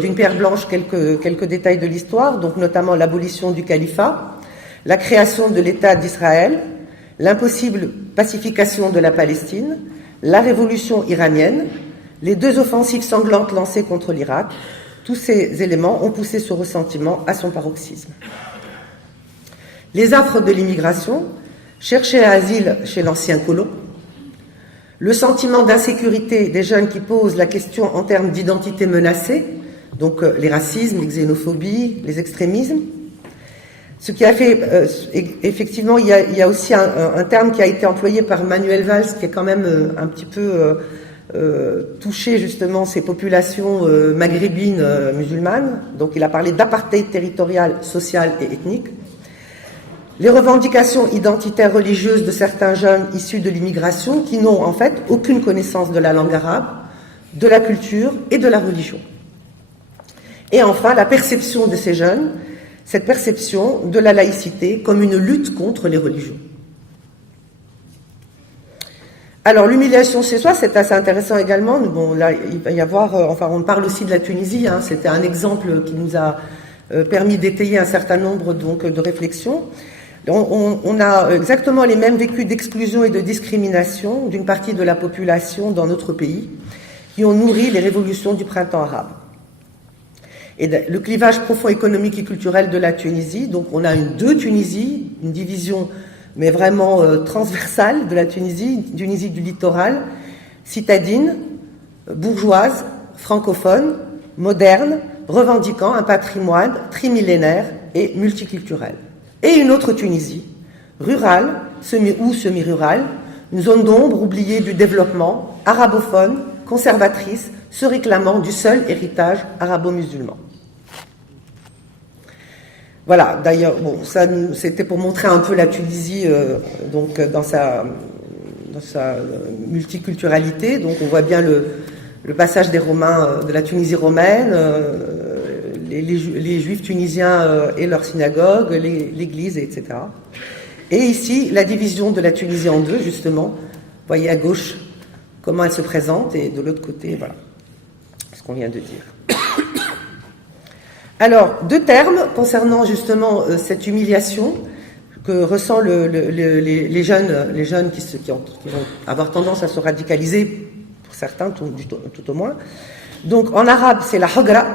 d'une pierre blanche quelques détails de l'histoire, donc notamment l'abolition du califat, la création de l'État d'Israël, l'impossible pacification de la Palestine, la révolution iranienne, les 2 offensives sanglantes lancées contre l'Irak. Tous ces éléments ont poussé ce ressentiment à son paroxysme. Les affres de l'immigration, chercher asile chez l'ancien colon, le sentiment d'insécurité des jeunes qui posent la question en termes d'identité menacée, donc les racismes, les xénophobies, les extrémismes. Ce qui a fait, effectivement, il y a aussi un terme qui a été employé par Manuel Valls, qui est quand même un petit peu touché justement ces populations maghrébines musulmanes. Donc il a parlé d'apartheid territorial, social et ethnique. Les revendications identitaires religieuses de certains jeunes issus de l'immigration qui n'ont en fait aucune connaissance de la langue arabe, de la culture et de la religion. Et enfin, la perception de ces jeunes, cette perception de la laïcité comme une lutte contre les religions. Alors, l'humiliation chez soi, c'est assez intéressant également. Bon, là, il va y avoir, on parle aussi de la Tunisie, hein, c'était un exemple qui nous a permis d'étayer un certain nombre donc, de réflexions. On a exactement les mêmes vécus d'exclusion et de discrimination d'une partie de la population dans notre pays qui ont nourri les révolutions du printemps arabe. Et le clivage profond économique et culturel de la Tunisie, donc on a deux Tunisies, une division mais vraiment transversale de la Tunisie du littoral, citadine, bourgeoise, francophone, moderne, revendiquant un patrimoine trimillénaire et multiculturel. Et une autre Tunisie, rurale ou semi-rurale, une zone d'ombre oubliée du développement, arabophone, conservatrice, se réclamant du seul héritage arabo-musulman. Voilà, d'ailleurs, bon, ça c'était pour montrer un peu la Tunisie donc dans sa multiculturalité. Donc on voit bien le passage des Romains, de la Tunisie romaine, les Juifs tunisiens et leurs synagogues, l'église, etc. Et ici, la division de la Tunisie en deux, justement. Vous voyez à gauche comment elle se présente, et de l'autre côté, voilà ce qu'on vient de dire. Alors, deux termes concernant justement cette humiliation que ressent les jeunes qui vont avoir tendance à se radicaliser, pour certains tout au moins. Donc en arabe, c'est la hagra,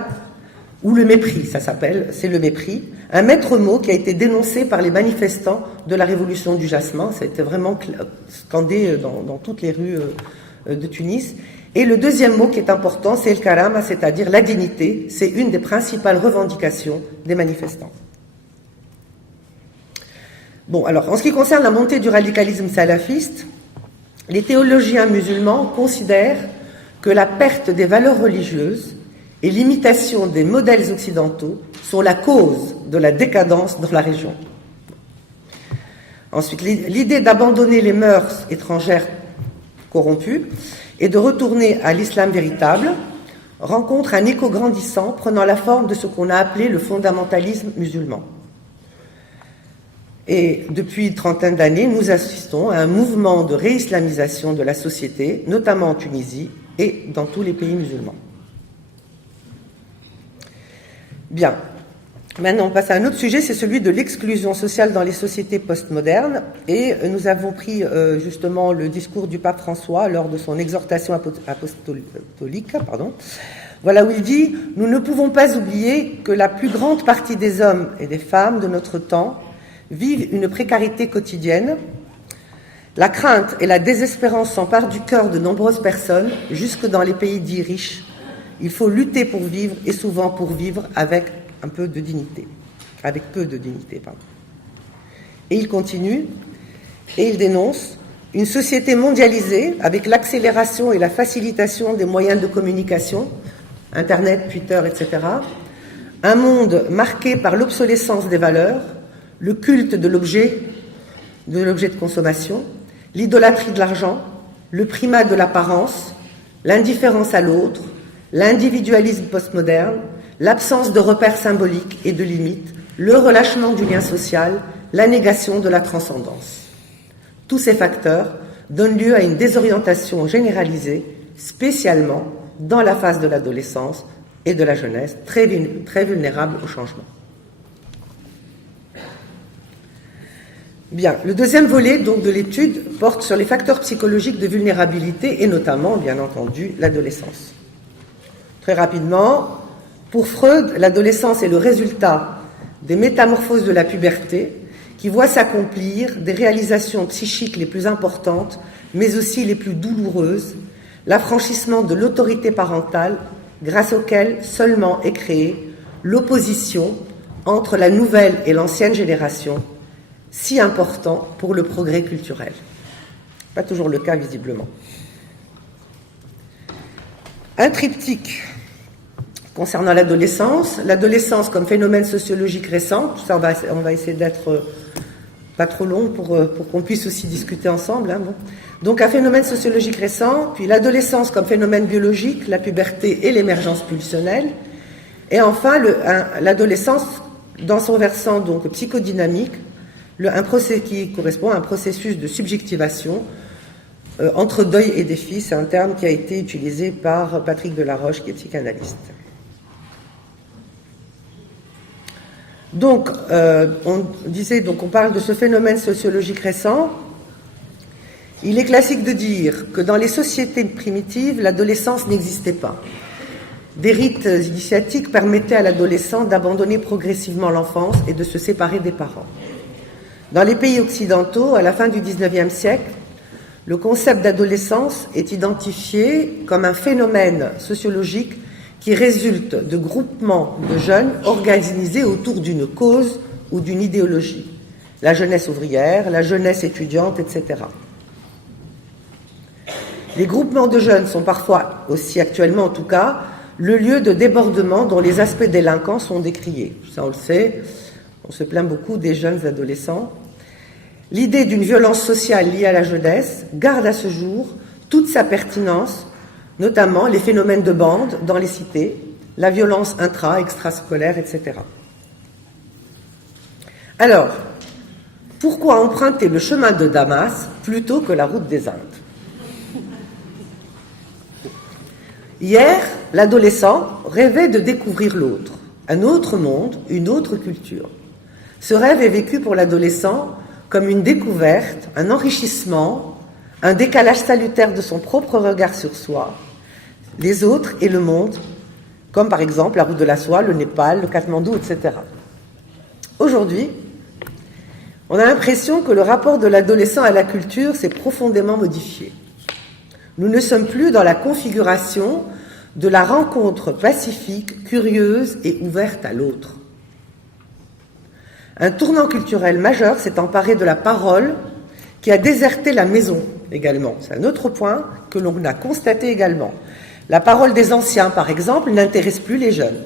ou le mépris, ça s'appelle, c'est le mépris, un maître mot qui a été dénoncé par les manifestants de la révolution du jasmin, ça a été vraiment scandé dans toutes les rues de Tunis. Et le deuxième mot qui est important, c'est le karama, c'est-à-dire la dignité. C'est une des principales revendications des manifestants. Bon, alors, en ce qui concerne la montée du radicalisme salafiste, les théologiens musulmans considèrent que la perte des valeurs religieuses et l'imitation des modèles occidentaux sont la cause de la décadence dans la région. Ensuite, l'idée d'abandonner les mœurs étrangères corrompues et de retourner à l'islam véritable rencontre un écho grandissant prenant la forme de ce qu'on a appelé le fondamentalisme musulman. Et depuis une trentaine d'années, nous assistons à un mouvement de réislamisation de la société, notamment en Tunisie et dans tous les pays musulmans. Bien. Maintenant, on passe à un autre sujet, c'est celui de l'exclusion sociale dans les sociétés postmodernes. Et nous avons pris justement le discours du pape François lors de son exhortation apostolique. Voilà où il dit « Nous ne pouvons pas oublier que la plus grande partie des hommes et des femmes de notre temps vivent une précarité quotidienne. La crainte et la désespérance s'emparent du cœur de nombreuses personnes, jusque dans les pays dits riches. Il faut lutter pour vivre, et souvent pour vivre avec peu de dignité. Et il continue, et il dénonce une société mondialisée avec l'accélération et la facilitation des moyens de communication, Internet, Twitter, etc. Un monde marqué par l'obsolescence des valeurs, le culte de l'objet de consommation, l'idolâtrie de l'argent, le primat de l'apparence, l'indifférence à l'autre, l'individualisme postmoderne, l'absence de repères symboliques et de limites, le relâchement du lien social, la négation de la transcendance. Tous ces facteurs donnent lieu à une désorientation généralisée, spécialement dans la phase de l'adolescence et de la jeunesse, très vulnérable au changement. Bien, le deuxième volet donc, de l'étude porte sur les facteurs psychologiques de vulnérabilité et notamment, bien entendu, l'adolescence. Très rapidement, pour Freud, l'adolescence est le résultat des métamorphoses de la puberté qui voient s'accomplir des réalisations psychiques les plus importantes, mais aussi les plus douloureuses, l'affranchissement de l'autorité parentale grâce auquel seulement est créée l'opposition entre la nouvelle et l'ancienne génération, si important pour le progrès culturel. Pas toujours le cas, visiblement. Un triptyque concernant l'adolescence comme phénomène sociologique récent, tout ça on va essayer d'être pas trop long pour qu'on puisse aussi discuter ensemble. Donc un phénomène sociologique récent, puis l'adolescence comme phénomène biologique, la puberté et l'émergence pulsionnelle, et enfin l'adolescence dans son versant donc psychodynamique, un procès qui correspond à un processus de subjectivation entre deuil et défi. C'est un terme qui a été utilisé par Patrick Delaroche, qui est psychanalyste. Donc, on parle de ce phénomène sociologique récent. Il est classique de dire que dans les sociétés primitives, l'adolescence n'existait pas. Des rites initiatiques permettaient à l'adolescent d'abandonner progressivement l'enfance et de se séparer des parents. Dans les pays occidentaux, à la fin du XIXe siècle, le concept d'adolescence est identifié comme un phénomène sociologique qui résulte de groupements de jeunes organisés autour d'une cause ou d'une idéologie. La jeunesse ouvrière, la jeunesse étudiante, etc. Les groupements de jeunes sont parfois, aussi actuellement en tout cas, le lieu de débordement dont les aspects délinquants sont décriés. Ça, on le sait, on se plaint beaucoup des jeunes adolescents. L'idée d'une violence sociale liée à la jeunesse garde à ce jour toute sa pertinence, notamment les phénomènes de bande dans les cités, la violence extrascolaire, etc. Alors, pourquoi emprunter le chemin de Damas plutôt que la route des Indes ? Hier, l'adolescent rêvait de découvrir l'autre, un autre monde, une autre culture. Ce rêve est vécu pour l'adolescent comme une découverte, un enrichissement, un décalage salutaire de son propre regard sur soi, les autres et le monde, comme par exemple la route de la soie, le Népal, le Katmandou, etc. Aujourd'hui, on a l'impression que le rapport de l'adolescent à la culture s'est profondément modifié. Nous ne sommes plus dans la configuration de la rencontre pacifique, curieuse et ouverte à l'autre. Un tournant culturel majeur s'est emparé de la parole qui a déserté la maison également. C'est un autre point que l'on a constaté également. La parole des anciens, par exemple, n'intéresse plus les jeunes.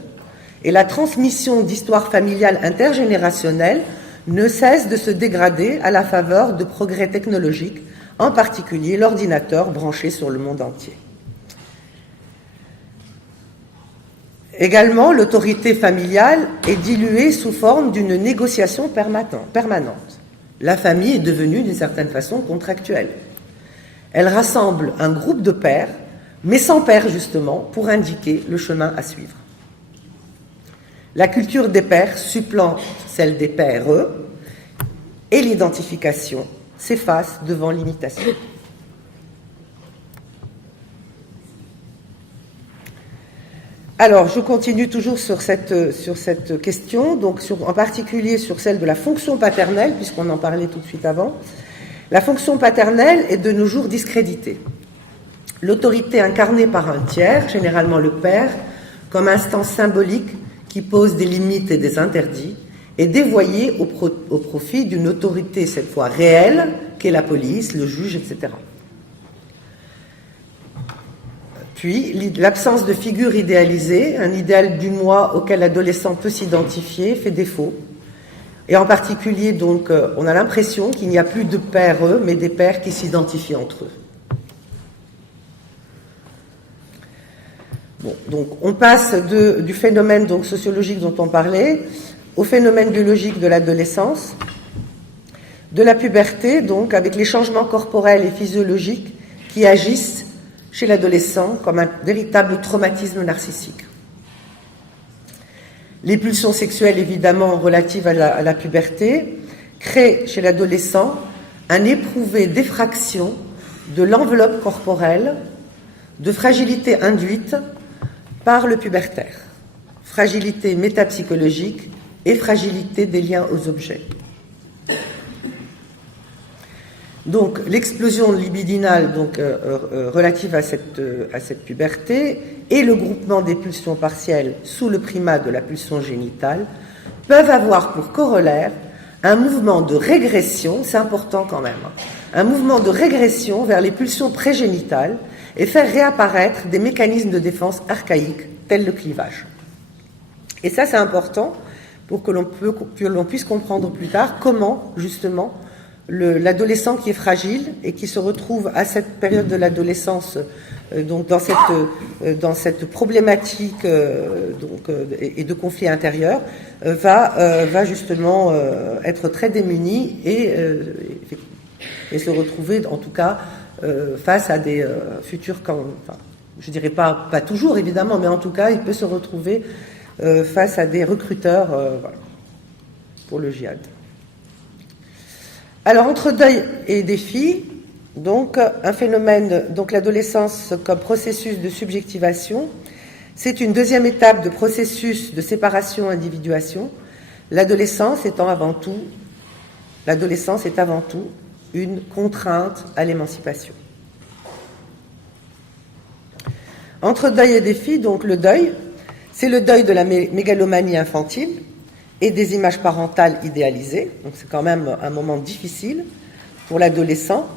Et la transmission d'histoires familiales intergénérationnelles ne cesse de se dégrader à la faveur de progrès technologiques, en particulier l'ordinateur branché sur le monde entier. Également, l'autorité familiale est diluée sous forme d'une négociation permanente. La famille est devenue d'une certaine façon contractuelle. Elle rassemble un groupe de pères, mais sans père justement, pour indiquer le chemin à suivre. La culture des pères supplante celle des pères, et l'identification s'efface devant l'imitation. Alors, je continue toujours sur cette question, donc en particulier sur celle de la fonction paternelle, puisqu'on en parlait tout de suite avant. La fonction paternelle est de nos jours discréditée. L'autorité incarnée par un tiers, généralement le père, comme instance symbolique qui pose des limites et des interdits, est dévoyée au profit d'une autorité cette fois réelle, qu'est la police, le juge, etc. Puis, l'absence de figure idéalisée, un idéal du moi auquel l'adolescent peut s'identifier, fait défaut. Et en particulier, donc, on a l'impression qu'il n'y a plus de pères, mais des pères qui s'identifient entre eux. Bon, donc, on passe du phénomène donc, sociologique dont on parlait au phénomène biologique de l'adolescence, de la puberté, donc, avec les changements corporels et physiologiques qui agissent chez l'adolescent comme un véritable traumatisme narcissique. Les pulsions sexuelles, évidemment, relatives à la puberté, créent chez l'adolescent un éprouvé d'effraction de l'enveloppe corporelle, de fragilité induite par le pubertaire, fragilité métapsychologique et fragilité des liens aux objets. Donc, l'explosion libidinale donc, relative à cette puberté et le groupement des pulsions partielles sous le primat de la pulsion génitale peuvent avoir pour corollaire un mouvement de régression, c'est important quand même, un mouvement de régression vers les pulsions prégénitales et faire réapparaître des mécanismes de défense archaïques tels le clivage. Et ça, c'est important pour que l'on puisse comprendre plus tard comment, justement, l'adolescent qui est fragile et qui se retrouve à cette période de l'adolescence donc dans cette problématique et de conflit intérieur va justement être très démuni et se retrouver en tout cas face à des futurs je dirais pas toujours évidemment, mais en tout cas il peut se retrouver face à des recruteurs pour le djihad. Alors, entre deuil et défi, donc un phénomène, donc l'adolescence comme processus de subjectivation, c'est une deuxième étape de processus de séparation-individuation. L'adolescence est avant tout une contrainte à l'émancipation. Entre deuil et défi, donc le deuil, c'est le deuil de la mégalomanie infantile et des images parentales idéalisées. Donc c'est quand même un moment difficile pour l'adolescent.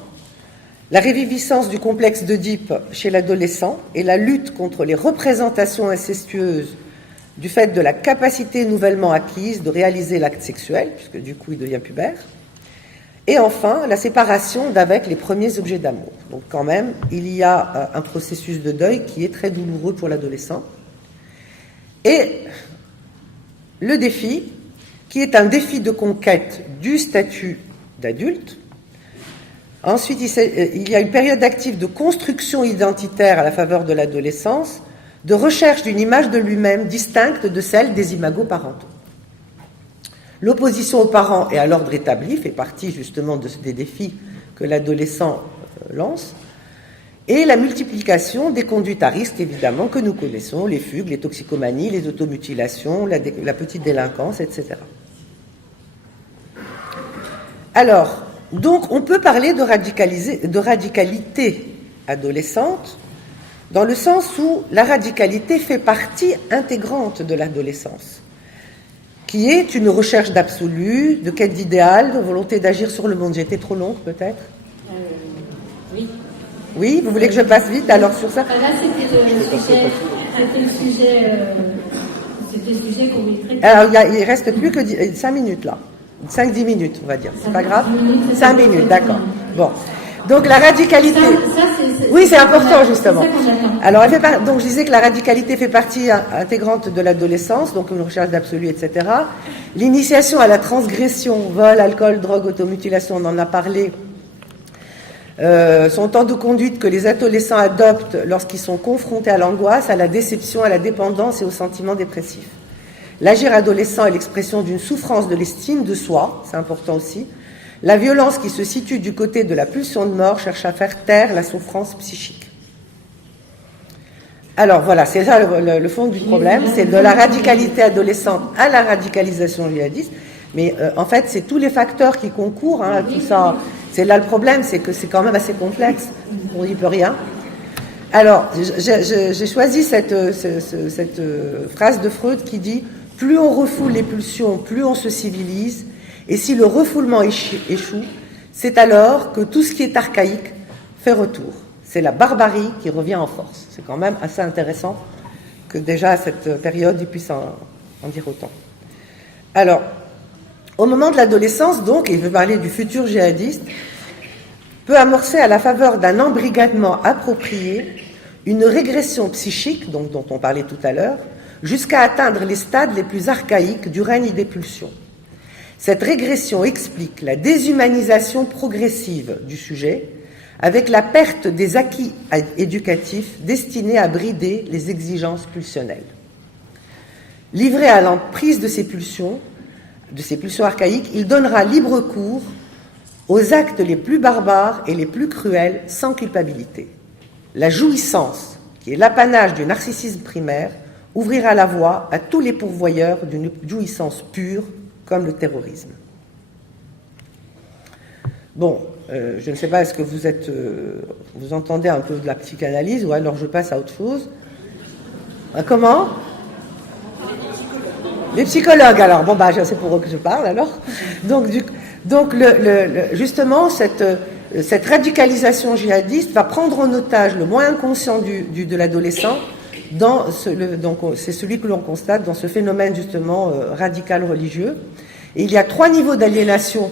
La réviviscence du complexe d'Oedipe chez l'adolescent et la lutte contre les représentations incestueuses du fait de la capacité nouvellement acquise de réaliser l'acte sexuel, puisque du coup il devient pubère. Et enfin, la séparation d'avec les premiers objets d'amour. Donc quand même, il y a un processus de deuil qui est très douloureux pour l'adolescent. Et le défi, qui est un défi de conquête du statut d'adulte. Ensuite, il y a une période active de construction identitaire à la faveur de l'adolescence, de recherche d'une image de lui-même distincte de celle des imagos parentaux. L'opposition aux parents et à l'ordre établi fait partie justement des défis que l'adolescent lance, et la multiplication des conduites à risque, évidemment, que nous connaissons, les fugues, les toxicomanies, les automutilations, la petite délinquance, etc. Alors, donc, on peut parler de radicalité adolescente, dans le sens où la radicalité fait partie intégrante de l'adolescence, qui est une recherche d'absolu, de quête d'idéal, de volonté d'agir sur le monde. J'ai été trop longue, peut-être ? Oui. Oui, vous voulez que je passe vite alors sur ça ? Là, c'était le sujet qu'on mettrait. Alors, il reste plus que 5 minutes là. 5-10 minutes, on va dire. C'est pas grave ? 5 minutes, d'accord. Bon. Donc, la radicalité. Oui, c'est important, justement. Alors, donc, je disais que la radicalité fait partie intégrante de l'adolescence, donc une recherche d'absolu, etc. L'initiation à la transgression, vol, alcool, drogue, automutilation, on en a parlé. Sont tant de conduites que les adolescents adoptent lorsqu'ils sont confrontés à l'angoisse, à la déception, à la dépendance et aux sentiments dépressifs. L'agir adolescent est l'expression d'une souffrance de l'estime de soi, c'est important aussi. La violence qui se situe du côté de la pulsion de mort cherche à faire taire la souffrance psychique. Alors voilà, c'est ça le fond du problème, c'est de la radicalité adolescente à la radicalisation djihadiste, mais en fait c'est tous les facteurs qui concourent à tout ça. C'est là le problème, c'est que c'est quand même assez complexe, on n'y peut rien. Alors, j'ai choisi cette phrase de Freud qui dit « Plus on refoule les pulsions, plus on se civilise, et si le refoulement échoue, c'est alors que tout ce qui est archaïque fait retour. C'est la barbarie qui revient en force. » C'est quand même assez intéressant que déjà à cette période, il puisse en dire autant. Alors, au moment de l'adolescence, donc, et je veux parler du futur djihadiste, peut amorcer à la faveur d'un embrigadement approprié une régression psychique, donc, dont on parlait tout à l'heure, jusqu'à atteindre les stades les plus archaïques du règne des pulsions. Cette régression explique la déshumanisation progressive du sujet, avec la perte des acquis éducatifs destinés à brider les exigences pulsionnelles. Livré à l'emprise de ces pulsions archaïques, il donnera libre cours aux actes les plus barbares et les plus cruels sans culpabilité. La jouissance, qui est l'apanage du narcissisme primaire, ouvrira la voie à tous les pourvoyeurs d'une jouissance pure, comme le terrorisme. Bon, je ne sais pas, est-ce que vous entendez un peu de la psychanalyse, ou alors je passe à autre chose. Comment ? Les psychologues, alors. Bon, c'est pour eux que je parle, alors. Donc justement, cette radicalisation djihadiste va prendre en otage le moins inconscient de l'adolescent. Donc, c'est celui que l'on constate dans ce phénomène, justement, radical religieux. Et il y a 3 niveaux d'aliénation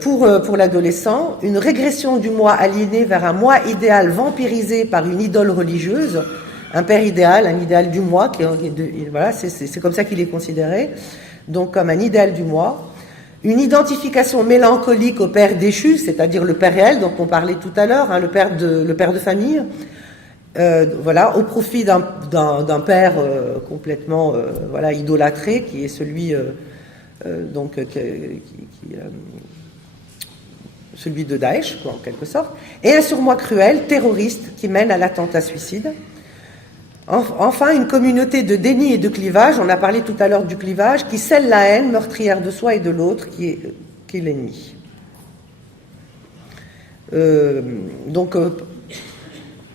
Pour l'adolescent, une régression du moi aliéné vers un moi idéal vampirisé par une idole religieuse, un père idéal, un idéal du moi, voilà, c'est comme ça qu'il est considéré, donc comme un idéal du moi. Une identification mélancolique au père déchu, c'est-à-dire le père réel dont on parlait tout à l'heure, hein, le père de famille, voilà, au profit d'un père complètement voilà, idolâtré, qui est celui celui de Daesh, quoi, en quelque sorte, et un surmoi cruel, terroriste, qui mène à l'attentat suicide. Enfin, une communauté de déni et de clivage, on a parlé tout à l'heure du clivage, qui scelle la haine meurtrière de soi et de l'autre, qui est l'ennemi.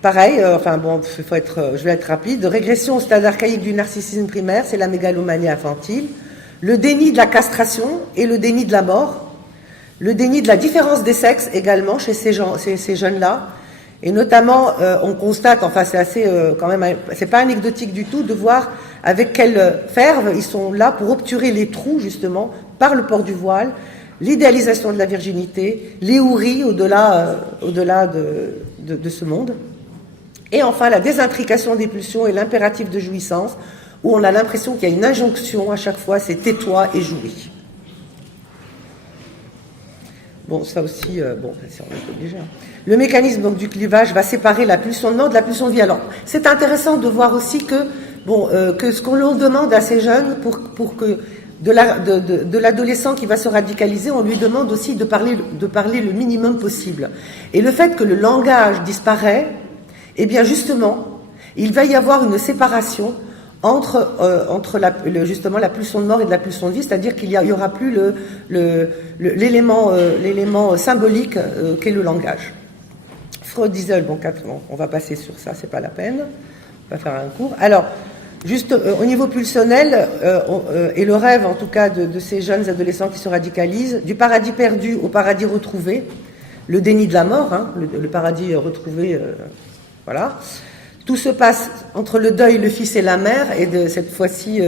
Pareil, je vais être rapide, régression au stade archaïque du narcissisme primaire, c'est la mégalomanie infantile, le déni de la castration et le déni de la mort, le déni de la différence des sexes également chez ces jeunes-là. Et notamment, on constate, enfin c'est assez quand même, c'est pas anecdotique du tout de voir avec quelle ferve ils sont là pour obturer les trous justement par le port du voile, l'idéalisation de la virginité, les houris au-delà de ce monde. Et enfin, la désintrication des pulsions et l'impératif de jouissance, où on a l'impression qu'il y a une injonction à chaque fois, c'est tais-toi et jouis. Bon, ça aussi, c'est un peu obligé. Le mécanisme donc du clivage va séparer la pulsion de mort de la pulsion de vie. Alors, c'est intéressant de voir aussi que ce qu'on leur demande à ces jeunes pour que de l'adolescent qui va se radicaliser, on lui demande aussi de parler le minimum possible. Et le fait que le langage disparaît, eh bien justement, il va y avoir une séparation entre justement la pulsion de mort et de la pulsion de vie, c'est-à-dire qu'il y aura plus l'élément symbolique qu'est le langage. Freud disait, bon, on va passer sur ça, c'est pas la peine, on va faire un cours. Alors, juste au niveau pulsionnel, et le rêve en tout cas de ces jeunes adolescents qui se radicalisent, du paradis perdu au paradis retrouvé, le déni de la mort, hein, le paradis retrouvé, voilà. Tout se passe entre le deuil, le fils et la mère, et cette fois-ci,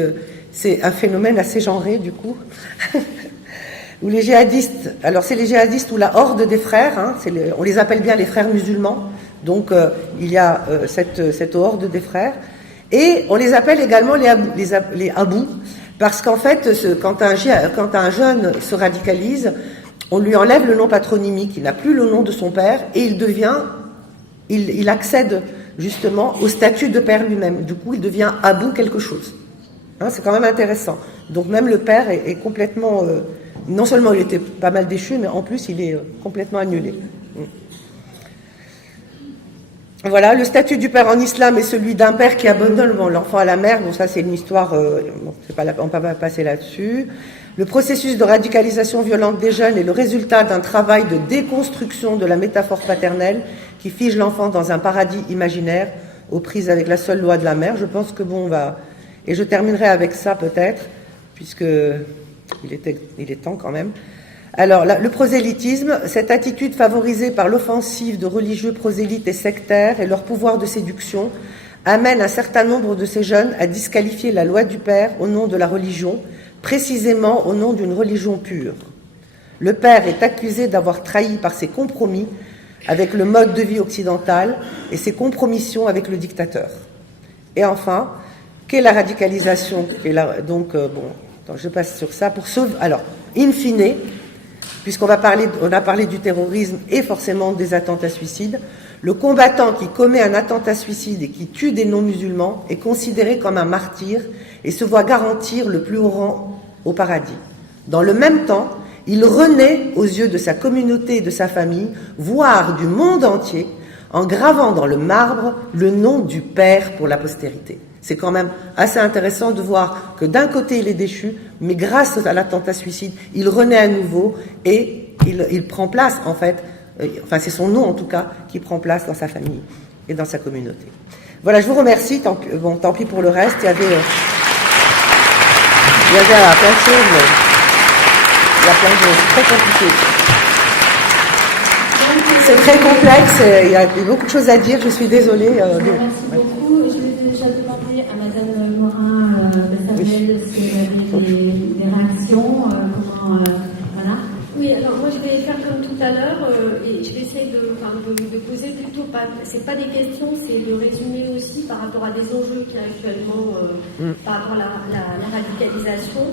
c'est un phénomène assez genré du coup. Où les djihadistes, alors c'est les djihadistes ou la horde des frères, hein, on les appelle bien les frères musulmans, donc il y a cette horde des frères, et on les appelle également les abous, parce qu'en fait, quand un jeune se radicalise, on lui enlève le nom patronymique, il n'a plus le nom de son père, et il accède justement au statut de père lui-même. Du coup, il devient abou quelque chose. Hein, c'est quand même intéressant. Donc même le père est complètement... non seulement il était pas mal déchu, mais en plus il est complètement annulé. Voilà, le statut du père en islam est celui d'un père qui abandonne l'enfant à la mère. Bon, ça c'est une histoire, on ne peut pas passer là-dessus. Le processus de radicalisation violente des jeunes est le résultat d'un travail de déconstruction de la métaphore paternelle qui fige l'enfant dans un paradis imaginaire aux prises avec la seule loi de la mère. Je pense que et je terminerai avec ça peut-être, puisque il est temps quand même. Alors, le prosélytisme, cette attitude favorisée par l'offensive de religieux prosélytes et sectaires et leur pouvoir de séduction, amène un certain nombre de ces jeunes à disqualifier la loi du père au nom de la religion, précisément au nom d'une religion pure. Le père est accusé d'avoir trahi par ses compromis avec le mode de vie occidental et ses compromissions avec le dictateur. Et enfin, qu'est la radicalisation ? Je passe sur ça pour sauver. Alors, in fine, puisqu'on a parlé du terrorisme et forcément des attentats suicides, le combattant qui commet un attentat suicide et qui tue des non-musulmans est considéré comme un martyr et se voit garantir le plus haut rang au paradis. Dans le même temps, il renaît aux yeux de sa communauté et de sa famille, voire du monde entier, en gravant dans le marbre le nom du Père pour la postérité. C'est quand même assez intéressant de voir que d'un côté il est déchu, mais grâce à l'attentat suicide, il renaît à nouveau et il prend place en fait, c'est son nom en tout cas qui prend place dans sa famille et dans sa communauté. Voilà, je vous remercie, tant pis pour le reste, il y avait plein de choses, mais il y a plein de choses, c'est très compliqué. C'est très complexe, il y a beaucoup de choses à dire, je suis désolée. Merci beaucoup. Je vais déjà demander à Madame Morin-Bessamuel si elle avait des réactions. Oui, alors moi j'ai poser plutôt pas, c'est pas des questions, c'est de résumer aussi par rapport à des enjeux qu'il y a actuellement par rapport à la radicalisation.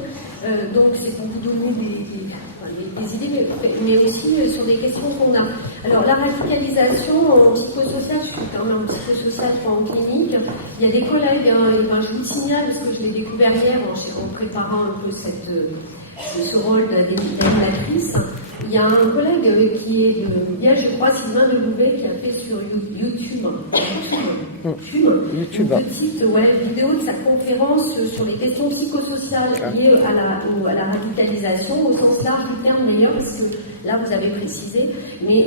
Donc c'est pour vous donner des idées, mais aussi sur des questions qu'on a. Alors la radicalisation en psychosocial, je suis quand même en psychosocial, pas en clinique. Il y a des collègues, je vous signale, parce que je l'ai découvert hier en préparant un peu ce rôle d'animatrice. Il y a un collègue qui est de Liège, je crois, Sylvain Delouvet, qui a fait sur YouTube une petite vidéo de sa conférence sur les questions psychosociales liées à la radicalisation, au sens large du terme d'ailleurs, parce que là vous avez précisé, mais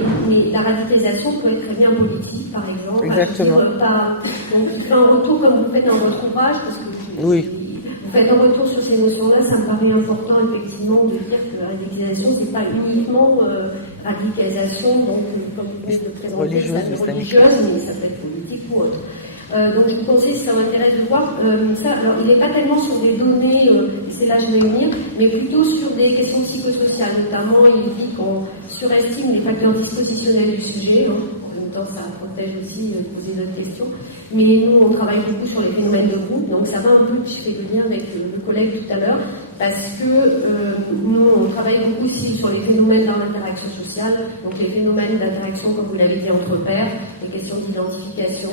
la radicalisation peut être très bien politique, par exemple. Exactement. Donc il fait un retour comme vous faites dans votre ouvrage, parce que oui. Vous faites un retour sur ces notions-là, ça me paraît important effectivement de dire que la radicalisation, c'est pas uniquement radicalisation, donc comme vous pouvez le présenter, religieuse, mais ça peut être politique ou autre. Donc je vous conseille, si ça m'intéresse de voir ça. Alors il n'est pas tellement sur des données, c'est là que je vais venir, mais plutôt sur des questions psychosociales. Notamment, il dit qu'on surestime les facteurs dispositionnels du sujet. En même temps, ça empêche aussi de poser d'autres questions. Mais nous, on travaille beaucoup sur les phénomènes de groupe, donc ça va un peu, je fais le lien avec le collègue tout à l'heure, parce que nous, on travaille beaucoup aussi sur les phénomènes dans l'interaction sociale, donc les phénomènes d'interaction, comme vous l'avez dit, entre pairs, les questions d'identification,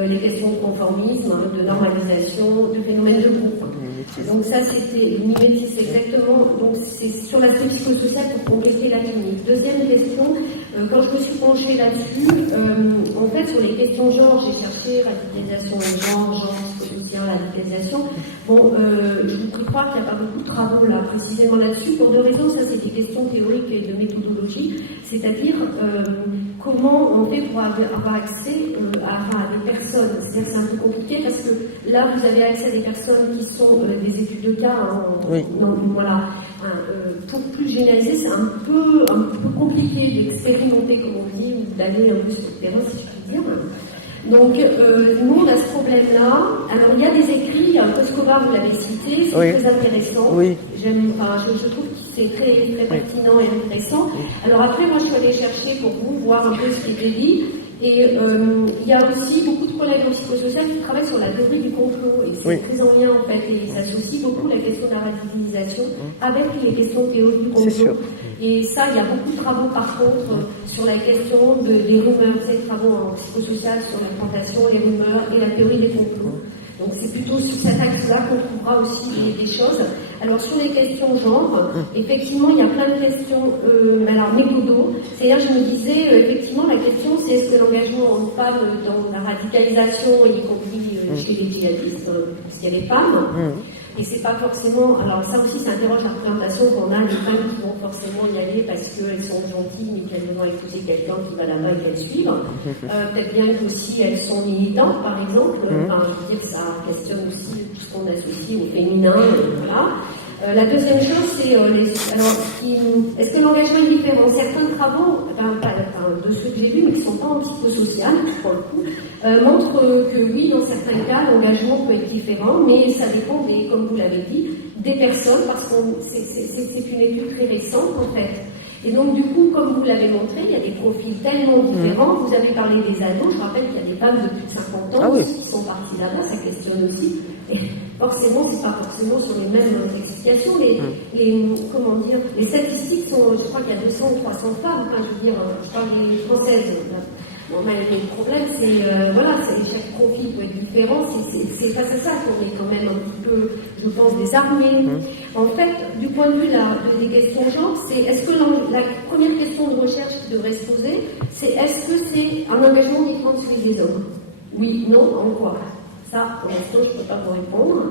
les questions de conformisme, de normalisation, de phénomènes de groupe. Donc ça, c'était le mimétisme, exactement. Donc c'est sur l'aspect psychosocial pour compléter la clinique. Deuxième question, quand je me suis penchée là-dessus, en fait, sur les questions genre, j'ai cherché radicalisation et genre psychosocial, radicalisation. Bon, je vous prie croire qu'il n'y a pas beaucoup de travaux là, précisément là-dessus, pour deux raisons. Ça, c'est des questions théoriques et de méthodologie, c'est-à-dire comment on fait pour avoir accès à des personnes. C'est-à-dire que c'est un peu compliqué parce que là, vous avez accès à des personnes qui sont des études de cas. Oui. Donc, voilà. Pour plus généraliser, c'est un peu compliqué d'expérimenter, comme on dit, ou d'aller un peu sur le terrain, si je puis dire. Donc, nous, on a ce problème-là. Alors, il y a des écrits, Coscovar, vous l'avez cité, c'est très intéressant. Oui. Je trouve que c'est très, très pertinent et intéressant. Alors après, moi, je suis allée chercher pour vous, voir un peu ce qui était dit. Et il y a aussi beaucoup de collègues en psychosocial qui travaillent sur la théorie du complot. Et c'est très en lien, en fait. Et ils associent beaucoup la question de la radicalisation avec les questions théoriques du complot. C'est sûr. Et ça, il y a beaucoup de travaux, par contre, sur la question des rumeurs. Vous savez, travaux en psychosocial sur l'implantation, les rumeurs et la théorie des complots. Donc c'est plutôt sur cet axe-là qu'on trouvera aussi des choses. Alors sur les questions genre, effectivement il y a plein de questions, alors méthodo, c'est-à-dire je me disais, effectivement la question c'est est-ce que l'engagement homme-femme dans la radicalisation, y compris chez les djihadistes, parce qu'il y a les femmes, et c'est pas forcément, alors ça aussi ça interroge la représentation qu'on a, les femmes qui vont forcément y aller parce qu'elles sont gentilles mais qu'elles vont épouser quelqu'un qui va là-bas et qu'elles suivent. Peut-être bien qu'aussi elles sont militantes par exemple, enfin, je veux dire ça questionne aussi tout ce qu'on associe au féminin, voilà. La deuxième chose, c'est est-ce que l'engagement est différent? Certains travaux, de ceux que j'ai vus, mais qui ne sont pas en psychosocial, pour le coup, montrent que oui, dans certains cas, l'engagement peut être différent, mais ça dépend, comme vous l'avez dit, des personnes, parce que c'est une étude très récente, en fait. Et donc, du coup, comme vous l'avez montré, il y a des profils tellement différents. Vous avez parlé des ados, je rappelle qu'il y a des femmes de plus de 50 ans aussi qui sont parties là-bas, ça questionne aussi. Et forcément, c'est pas forcément sur les mêmes explications. Les statistiques sont, je crois qu'il y a 200 ou 300 femmes, enfin, je veux dire, je parle des françaises. Bon, mais le problème, c'est chaque profil peut être différent. C'est face à ça qu'on est quand même un petit peu, je pense, désarmés. En fait, du point de vue des questions genre, c'est est-ce que la première question de recherche qui devrait se poser, c'est est-ce que c'est un engagement différent de celui des hommes? Oui, non, en quoi? Ça, pour l'instant, je ne peux pas vous répondre.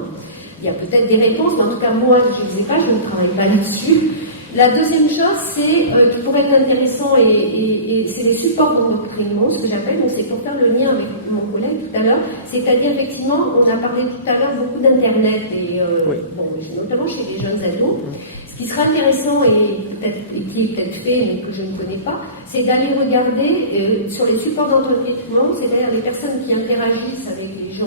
Il y a peut-être des réponses, mais en tout cas, moi, je ne sais pas, je ne travaille pas là-dessus. La deuxième chose, c'est qui pourrait être intéressant, et c'est les supports d'endoctrinement, ce que j'appelle, donc c'est pour faire le lien avec mon collègue tout à l'heure, c'est-à-dire effectivement, on a parlé tout à l'heure beaucoup d'Internet, et notamment chez les jeunes ados. Ce qui sera intéressant et qui est peut-être fait, mais que je ne connais pas, c'est d'aller regarder sur les supports d'endoctrinement, c'est-à-dire les personnes qui interagissent avec les gens,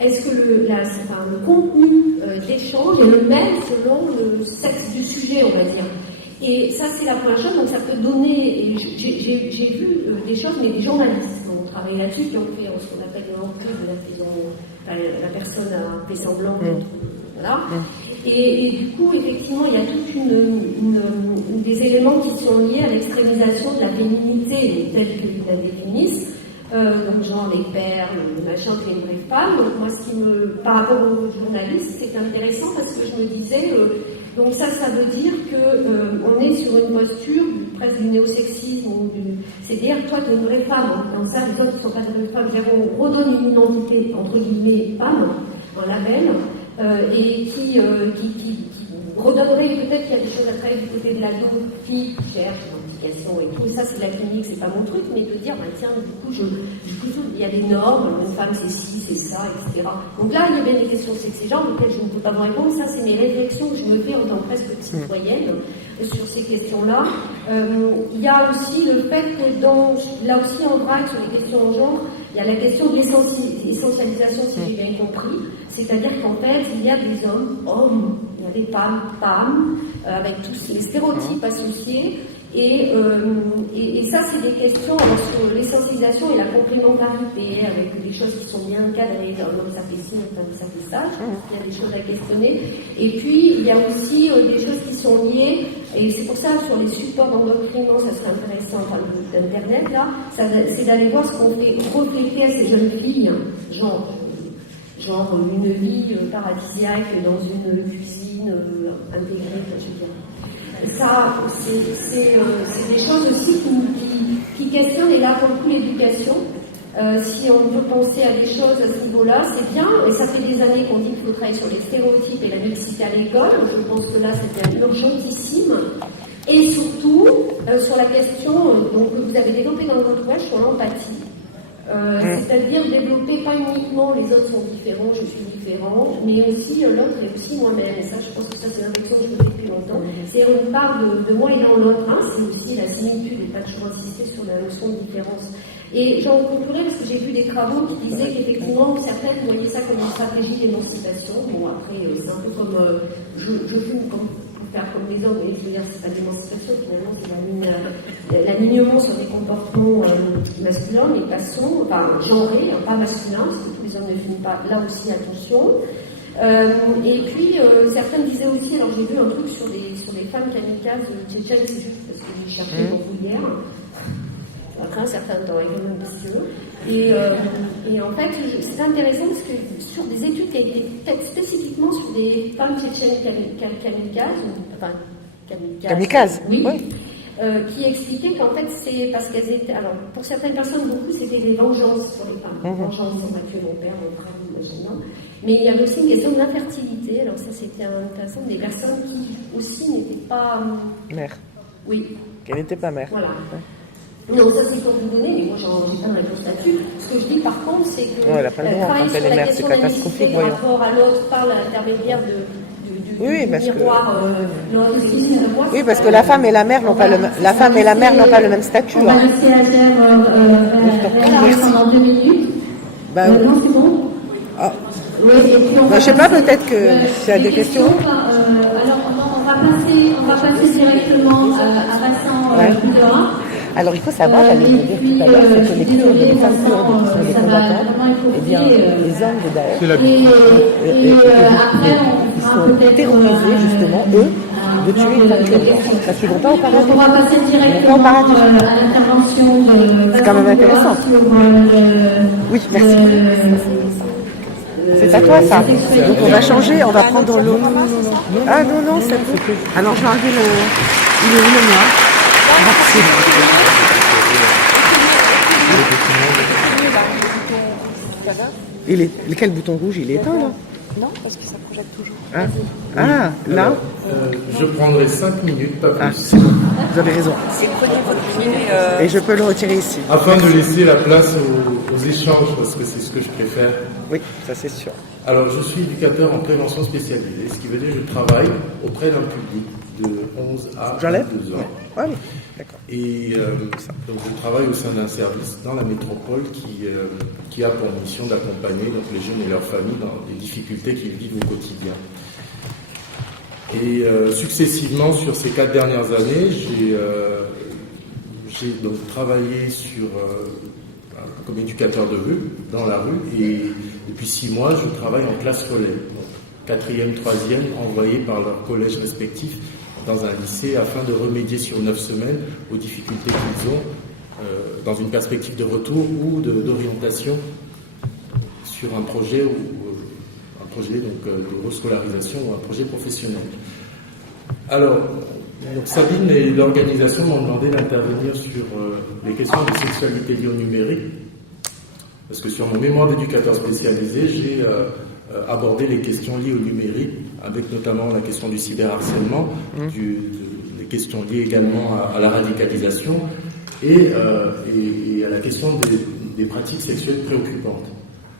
est-ce que le contenu d'échange est le même selon le sexe du sujet, on va dire. Et ça, c'est la première chose. Donc, ça peut donner. J'ai vu des choses, mais des journalistes qui ont travaillé là-dessus, qui ont fait ce qu'on appelle l'enquête de la prison. Enfin, la personne a fait semblant d'être. Voilà. Et du coup, effectivement, il y a toute des éléments qui sont liés à l'extrémisation de la féminité telle qu'ils la définissent. Donc, genre les perles, les machins, les vraies femmes. Donc, moi, par rapport aux journalistes, c'est intéressant parce que je me disais. Donc ça veut dire qu'on est sur une posture presque du néo-sexisme, c'est-à-dire toi tu es une vraie femme, dans ça les autres qui ne sont pas des vraies femmes, on redonne une identité entre guillemets femme, un label, et qui redonnerait peut-être qu'il y a des choses à travailler du côté de l'ado, qui cherche l'identification et tout, et ça c'est de la clinique, c'est pas mon truc, mais de dire, bah tiens, du coup il y a des normes, une femme c'est ci, c'est ça, etc. Donc là, il y a bien des questions sexy genre auxquelles je ne peux pas vous répondre, ça c'est mes réflexions que je me fais en tant que presque citoyenne sur ces questions-là. Il y a aussi le fait que là aussi en vrac, sur les questions en genre, il y a la question de l'essentialisation, si j'ai bien compris, c'est-à-dire qu'en fait, il y a des hommes, il y a des femmes, avec tous les stéréotypes associés, et ça, c'est des questions sur l'essentialisation et la complémentarité, avec des choses qui sont bien encadrées, un homme ça fait ci, une femme ça fait ça, il y a des choses à questionner, et puis il y a aussi des choses qui sont liées, et c'est pour ça, sur les supports d'endoctrinement, ça serait intéressant, enfin, d'Internet, là, c'est d'aller voir ce qu'on fait refléter à ces jeunes filles, genre une vie paradisiaque dans une cuisine intégrée, je veux dire. Ça, c'est des choses aussi qui questionnent, et là, pour le coup, l'éducation. Si on peut penser à des choses à ce niveau-là, c'est bien, et ça fait des années qu'on dit qu'il faut travailler sur les stéréotypes et la mixité à l'école. Je pense que là, c'était urgentissime. Et surtout, sur la question que vous avez développée dans votre ouvrage sur l'empathie. C'est-à-dire développer pas uniquement les autres sont différents, je suis différent, mais aussi l'autre est aussi moi-même. Et ça, je pense que ça, c'est une réflexion que je fais depuis longtemps. C'est une part de moi et dans l'autre. C'est aussi la similitude, et pas toujours insister sur la notion de différence. Et j'en conclurai parce que j'ai vu des travaux qui disaient qu'effectivement, certaines voyaient ça comme une stratégie d'émancipation. Bon, après, c'est un peu comme je fume faire comme les hommes, et je veux dire, c'est pas d'émancipation, finalement, c'est l'alignement sur des comportements masculins, mais passons, enfin, genrés, pas masculins, parce que tous les hommes ne fument pas, là aussi, attention. Et puis, certaines disaient aussi, alors j'ai vu un truc sur les femmes kamikazes tchétchènes, c'est juste parce que j'ai cherché dans hier. Après un certain temps, il est même vicieux. Et en fait, c'est intéressant parce que sur des études qui étaient faites spécifiquement sur des femmes tchétchènes kamikazes, oui. Qui expliquaient qu'en fait, c'est parce qu'elles étaient. Alors, pour certaines personnes, beaucoup, c'était des vengeances sur les femmes. Vengeance, on a tué mon père, mon frère, imaginons. Mais il y avait aussi une question d'infertilité. Alors, ça, c'était intéressant. Des personnes qui aussi n'étaient pas. Mère. Oui. Qu'elle n'était pas mère. Voilà. Non, ça c'est pour vous donner, mais moi j'ai pas de réponse là-dessus. Ce que je dis par contre, c'est que elle n'a pas le droit quand elle est mère, c'est catastrophique, voyons. Par rapport à l'autre, par l'intermédiaire du miroir, oui, parce que la femme et la mère n'ont pas le même statut. On va laisser Adèle pendant 2 minutes. Non, c'est bon. Oui, je sais pas, peut-être que s'il y a des questions. Alors, on va passer directement à Vincent Boudera. Alors, il faut savoir, j'allais vous dire tout à l'heure, c'est que les femmes kurdes qui sont des combattantes, eh bien, les hommes de Daesh, ils sont terrorisés, justement, eux, de tuer les femmes kurdes. Parce qu'ils ne vont pas au paradis. On va passer directement à l'intervention de... C'est quand même intéressant. Oui, merci. C'est à toi, ça. Donc, on va changer, on va prendre l'eau. Ah, non, c'est tout. Alors, je vais enlever il est où le noir? Merci. Quel bouton rouge? Il est éteint, là? Non, parce que ça projette toujours. Là Je prendrai 5 minutes, pas plus. C'est bon, vous avez raison. Prenez votre minute. Et je peux le retirer ici. Afin de laisser la place aux échanges, parce que c'est ce que je préfère. Oui, ça c'est sûr. Alors, je suis éducateur en prévention spécialisée, ce qui veut dire que je travaille auprès d'un public de 11 à 12 ans. Oui, d'accord. Et donc je travaille au sein d'un service dans la métropole qui a pour mission d'accompagner donc les jeunes et leurs familles dans les difficultés qu'ils vivent au quotidien. Et successivement, sur ces 4 dernières années, j'ai donc travaillé comme éducateur de rue, dans la rue, et depuis 6 mois, je travaille en classe relais. 4e, 3e, envoyés par leurs collèges respectifs dans un lycée afin de remédier sur 9 semaines aux difficultés qu'ils ont dans une perspective de retour ou d'orientation sur un projet de rescolarisation ou un projet professionnel. Alors, donc Sabine et l'organisation m'ont demandé d'intervenir sur les questions de sexualité liées au numérique, parce que sur mon mémoire d'éducateur spécialisé, j'ai abordé les questions liées au numérique, avec notamment la question du cyberharcèlement, les questions liées également à la radicalisation et à la question des pratiques sexuelles préoccupantes.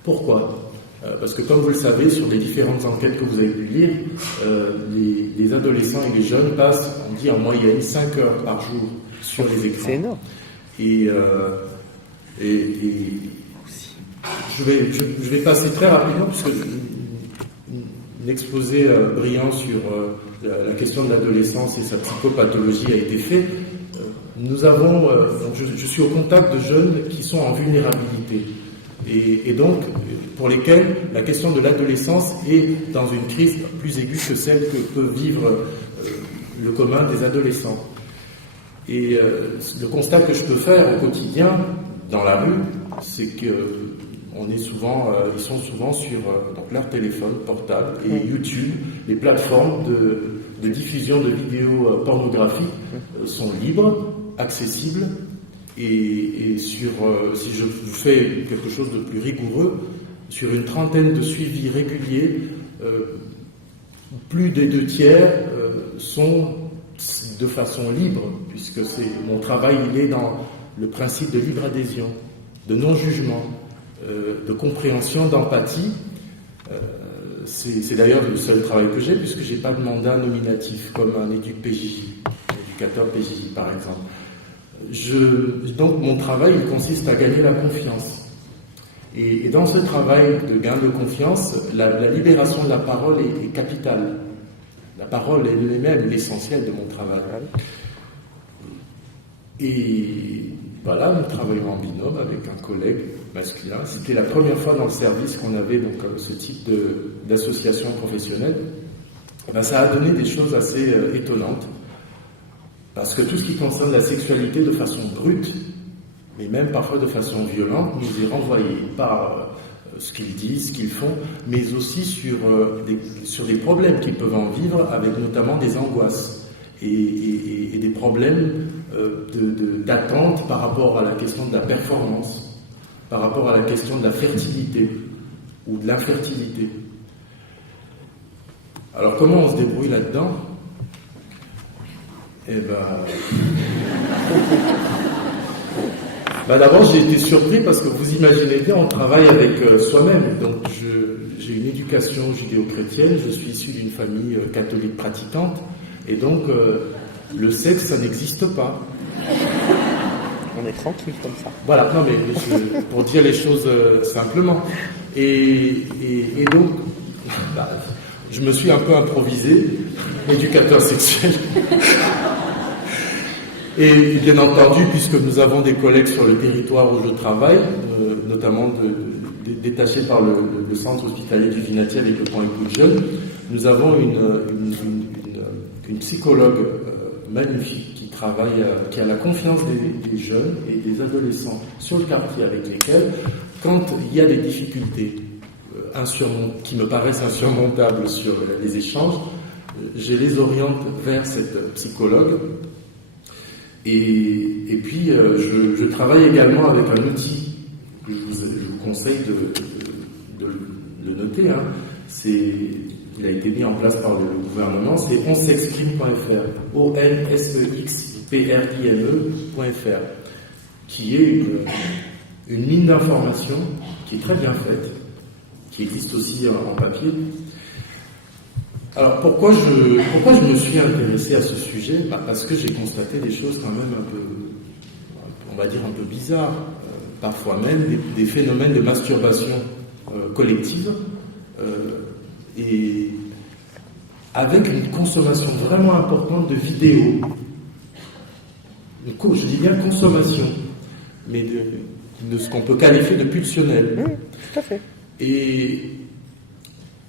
Pourquoi ? Parce que comme vous le savez, sur les différentes enquêtes que vous avez pu lire, les adolescents et les jeunes passent, on dit en moyenne, 5 heures par jour sur les écrans. C'est énorme. Et je vais passer très rapidement, puisque un exposé brillant sur la question de l'adolescence et sa psychopathologie a été fait. Nous avons, je suis au contact de jeunes qui sont en vulnérabilité. Et donc, pour lesquels la question de l'adolescence est dans une crise plus aiguë que celle que peut vivre le commun des adolescents. Et le constat que je peux faire au quotidien, dans la rue, c'est que ils sont souvent sur donc leur téléphone portable et YouTube. Les plateformes de diffusion de vidéos pornographiques sont libres, accessibles. Et si je vous fais quelque chose de plus rigoureux, sur une trentaine de suivis réguliers, plus des 2/3 sont de façon libre, puisque mon travail il est dans le principe de libre adhésion, de non-jugement, de compréhension, d'empathie. C'est d'ailleurs le seul travail que j'ai, puisque je n'ai pas de mandat nominatif comme un éducateur PJJ par exemple. Donc mon travail il consiste à gagner la confiance. Et dans ce travail de gain de confiance, la libération de la parole est capitale. La parole est elle-même l'essentiel de mon travail. Et voilà, nous travaillons en binôme avec un collègue masculin. C'était la première fois dans le service qu'on avait donc ce type d'association professionnelle. Ça a donné des choses assez étonnantes. Parce que tout ce qui concerne la sexualité de façon brute, mais même parfois de façon violente, nous est renvoyé par ce qu'ils disent, ce qu'ils font, mais aussi sur des problèmes qu'ils peuvent en vivre, avec notamment des angoisses et des problèmes d'attente par rapport à la question de la performance, par rapport à la question de la fertilité ou de l'infertilité. Alors comment on se débrouille là-dedans ? D'abord j'ai été surpris parce que vous imaginez bien, on travaille avec soi-même. Donc j'ai une éducation judéo-chrétienne, je suis issu d'une famille catholique pratiquante, et donc le sexe ça n'existe pas. On est tranquille comme ça. Voilà, non mais pour dire les choses simplement. Et donc je me suis un peu improvisé éducateur sexuel. Et bien entendu, puisque nous avons des collègues sur le territoire où je travaille, notamment détachés par le centre hospitalier du Vinatier avec le Point Écoute Jeune, nous avons une psychologue magnifique qui travaille, qui a la confiance des jeunes et des adolescents sur le quartier, avec lesquels, quand il y a des difficultés qui me paraissent insurmontables sur les échanges, je les oriente vers cette psychologue. Et puis, je travaille également avec un outil que je vous conseille de le noter. Il a été mis en place par le gouvernement, c'est onsexprime.fr, onsexprime.fr, qui est une ligne d'information qui est très bien faite, qui existe aussi en papier. Alors pourquoi je me suis intéressé à ce sujet ? Parce que j'ai constaté des choses quand même un peu, on va dire un peu bizarres, parfois même des phénomènes de masturbation collective. Et avec une consommation vraiment importante de vidéos. Je dis bien consommation, mais de ce qu'on peut qualifier de pulsionnel. Oui, tout à fait. Et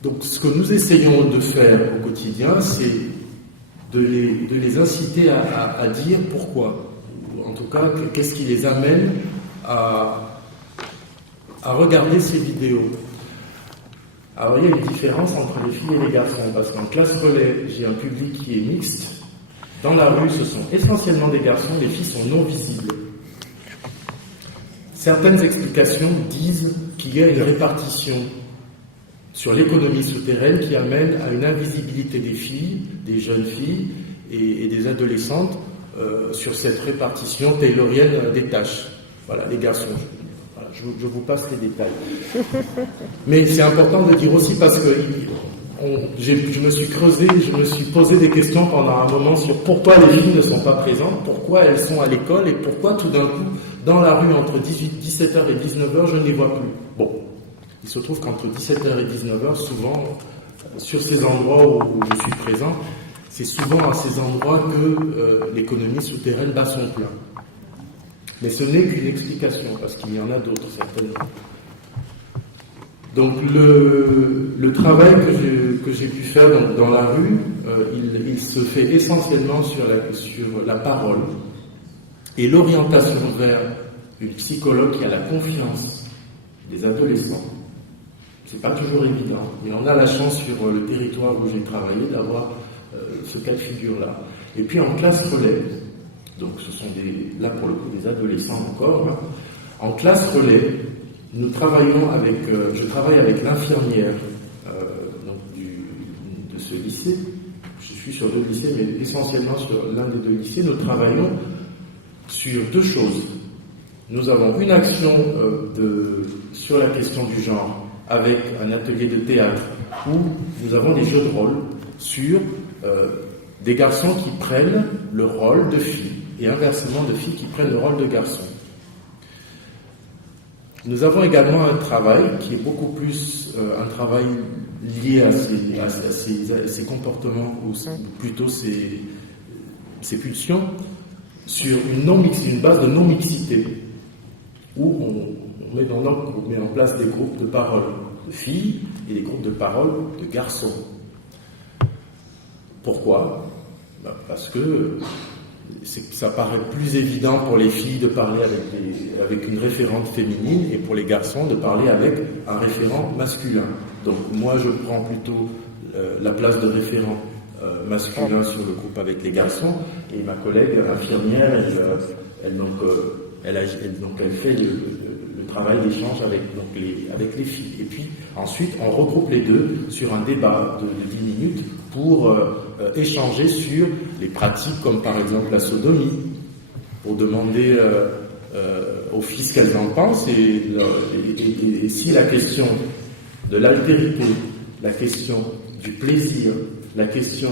donc ce que nous essayons de faire au quotidien, c'est de les inciter à dire pourquoi. Ou en tout cas, qu'est-ce qui les amène à regarder ces vidéos. Alors il y a une différence entre les filles et les garçons, parce qu'en classe relais, j'ai un public qui est mixte. Dans la rue, ce sont essentiellement des garçons, les filles sont non visibles. Certaines explications disent qu'il y a une répartition sur l'économie souterraine qui amène à une invisibilité des filles, des jeunes filles et des adolescentes sur cette répartition taylorienne des tâches. Voilà, les garçons. Voilà, je vous passe les détails. Mais c'est important de dire aussi parce que je me suis creusé, je me suis posé des questions pendant un moment sur pourquoi les filles ne sont pas présentes, pourquoi elles sont à l'école et pourquoi tout d'un coup, dans la rue, entre 17h et 19h, je ne les vois plus. Bon, il se trouve qu'entre 17h et 19h, souvent, sur ces endroits où je suis présent, c'est souvent à ces endroits que l'économie souterraine bat son plein. Mais ce n'est qu'une explication, parce qu'il y en a d'autres, certainement. Donc le travail que j'ai pu faire dans la rue, il se fait essentiellement sur la parole et l'orientation vers une psychologue qui a la confiance des adolescents. C'est pas toujours évident, mais on a la chance sur le territoire où j'ai travaillé d'avoir ce cas de figure-là. Et puis en classe relais, donc ce sont là pour le coup des adolescents encore, hein. En classe relais, nous travaillons je travaille avec l'infirmière de ce lycée. Je suis sur 2 lycées, mais essentiellement sur l'un des 2 lycées. Nous travaillons sur 2 choses. Nous avons une action sur la question du genre avec un atelier de théâtre où nous avons des jeux de rôle sur des garçons qui prennent le rôle de filles et inversement de filles qui prennent le rôle de garçons. Nous avons également un travail qui est beaucoup plus un travail lié à ces comportements, ou plutôt ces pulsions, sur une base de non-mixité, où on met en place des groupes de parole de filles et des groupes de parole de garçons. Pourquoi ? Parce que ça paraît plus évident pour les filles de parler avec une référente féminine et pour les garçons de parler avec un référent masculin. Donc moi je prends plutôt la place de référent masculin sur le groupe avec les garçons et ma collègue infirmière elle fait le travail d'échange avec les filles. Et puis ensuite on regroupe les deux sur un débat de 10 minutes pour échanger sur les pratiques comme par exemple la sodomie, pour demander aux filles ce qu'elles en pensent et si la question de l'altérité, la question du plaisir, la question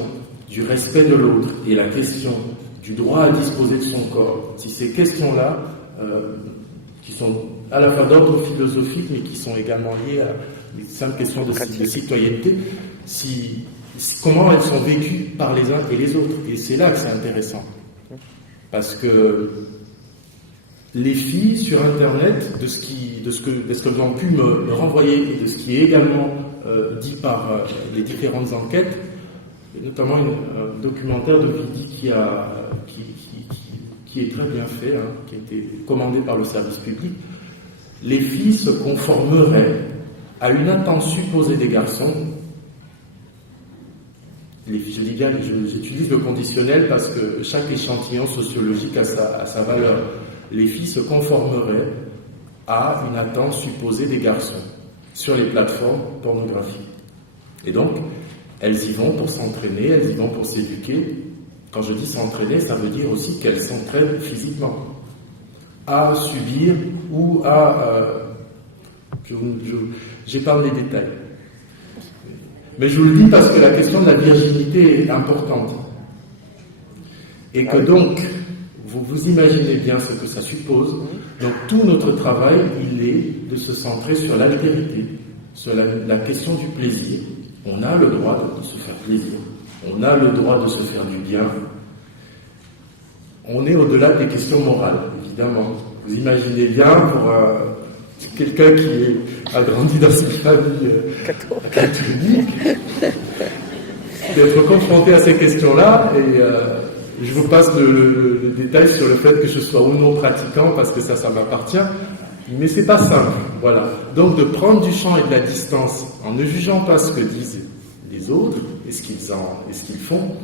du respect de l'autre et la question du droit à disposer de son corps, si ces questions-là qui sont à la fois d'ordre philosophique mais qui sont également liées à des simples questions de citoyenneté, comment elles sont vécues par les uns et les autres. Et c'est là que c'est intéressant. Parce que les filles sur Internet, de ce qu'elles ont pu me renvoyer et de ce qui est également dit par les différentes enquêtes, et notamment un documentaire de Vidi qui est très bien fait, hein, qui a été commandé par le service public, les filles se conformeraient à une attente supposée des garçons. J'utilise le conditionnel parce que chaque échantillon sociologique a sa valeur. Les filles se conformeraient à une attente supposée des garçons sur les plateformes pornographiques. Et donc, elles y vont pour s'entraîner, elles y vont pour s'éduquer. Quand je dis s'entraîner, ça veut dire aussi qu'elles s'entraînent physiquement à subir ou à... j'épargne les détails. Mais je vous le dis parce que la question de la virginité est importante. Et que donc, vous imaginez bien ce que ça suppose. Donc tout notre travail, il est de se centrer sur l'altérité, sur la question du plaisir. On a le droit de se faire plaisir. On a le droit de se faire du bien. On est au-delà des questions morales, évidemment. Vous imaginez bien, pour quelqu'un qui a grandi dans une famille catholique, d'être confronté à ces questions-là, et je vous passe le détail sur le fait que je sois ou non pratiquant, parce que ça m'appartient, mais c'est pas simple, voilà. Donc de prendre du champ et de la distance, en ne jugeant pas ce que disent les autres, et ce qu'ils font,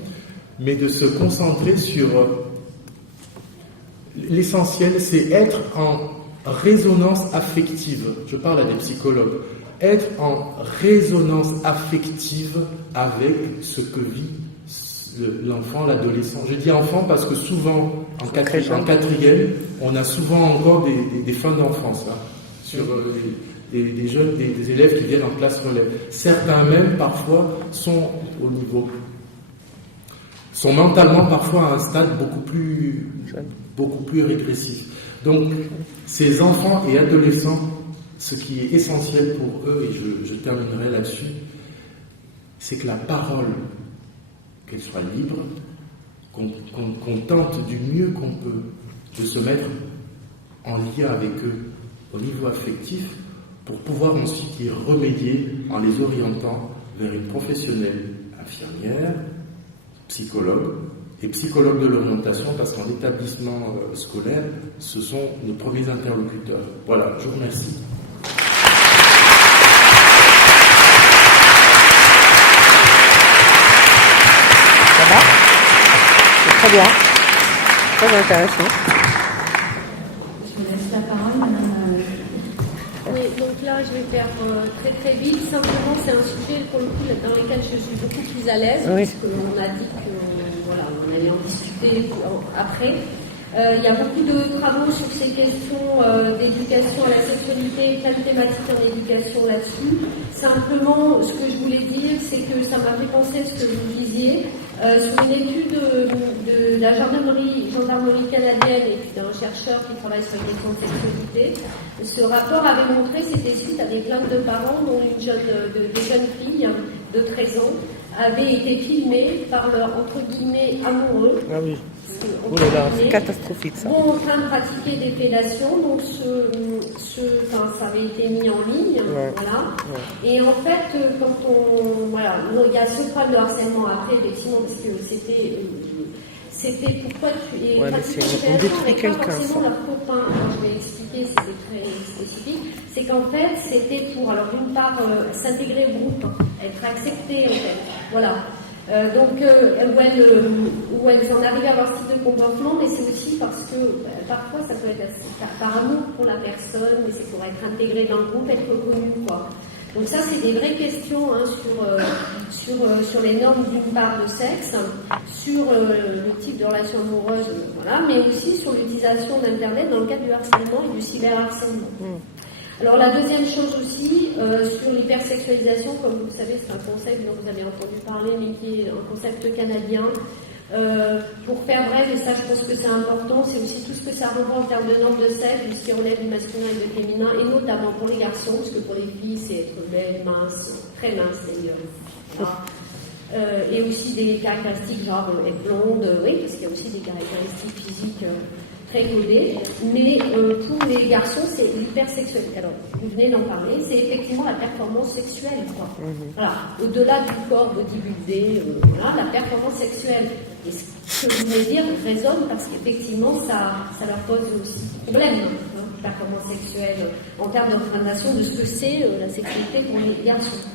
mais de se concentrer sur l'essentiel, c'est être en résonance affective. Je parle à des psychologues. Être en résonance affective avec ce que vit l'enfant, l'adolescent. Je dis enfant parce que souvent, en quatrième, on a souvent encore des fins d'enfance, hein, sur des jeunes, des élèves qui viennent en classe relève. Certains même, parfois, sont mentalement parfois à un stade beaucoup plus régressif. Donc, ces enfants et adolescents, ce qui est essentiel pour eux, et je terminerai là-dessus, c'est que la parole, qu'elle soit libre, qu'on tente du mieux qu'on peut de se mettre en lien avec eux au niveau affectif pour pouvoir ensuite y remédier en les orientant vers une professionnelle infirmière, psychologue et psychologue de l'orientation, parce qu'en établissement scolaire, ce sont nos premiers interlocuteurs. Voilà, je vous remercie. Ça va? C'est très bien. Très intéressant. Je vous laisse la parole, madame. Oui, donc là, je vais faire très très vite. Simplement, c'est un sujet pour le coup dans lequel je suis beaucoup plus à l'aise, oui. puisqu'on a dit qu'on allait en discuter après. Il y a beaucoup de travaux sur ces questions d'éducation à la sexualité, plein de thématiques en éducation là-dessus. Simplement, ce que je voulais dire, c'est que ça m'a fait penser à ce que vous disiez. Sur une étude de la gendarmerie canadienne et d'un chercheur qui travaille sur les questions de sexualité, ce rapport avait montré, c'était suite à des plaintes de parents dont des jeunes filles de 13 ans avaient été filmées par leur, entre guillemets, amoureux. Ah oui. Oh là là, c'est catastrophique ça. En train de pratiquer des fellations, donc ça avait été mis en ligne, ouais. Voilà. Ouais. Et en fait, il y a ce problème de harcèlement après, effectivement, parce que c'était pourquoi tu es on détruit quelqu'un. Forcément leur copain. Alors, je vais expliquer, c'était très spécifique. C'est qu'en fait, c'était pour, alors d'une part, s'intégrer au groupe, être accepté en fait. Voilà. Où elles en arrivent à avoir ce type de comportement, mais c'est aussi parce que parfois ça peut être par amour pour la personne, mais c'est pour être intégré dans le groupe, être reconnu, quoi. Donc ça, c'est des vraies questions sur les normes d'une part de sexe, sur le type de relation amoureuse, voilà, mais aussi sur l'utilisation d'Internet dans le cadre du harcèlement et du cyberharcèlement. Alors la deuxième chose aussi, sur l'hypersexualisation, comme vous le savez, c'est un concept dont vous avez entendu parler, mais qui est un concept canadien. Pour faire bref, et ça je pense que c'est important, c'est aussi tout ce que ça renvoie en termes de normes de sexe, de ce qui relève du masculin et du féminin, et notamment pour les garçons, parce que pour les filles c'est être belle, mince, très mince d'ailleurs. Voilà. Et aussi des caractéristiques genre être blonde, oui, parce qu'il y a aussi des caractéristiques physiques très codées, mais pour les garçons c'est l'hypersexualité. Alors, vous venez d'en parler, c'est effectivement la performance sexuelle, quoi. Voilà, au-delà du corps bodybuildé, voilà, la performance sexuelle. Et ce que je voulais dire résonne parce qu'effectivement ça leur pose aussi problème, hein, performance sexuelle, en termes de représentation de ce que c'est la sexualité pour les garçons.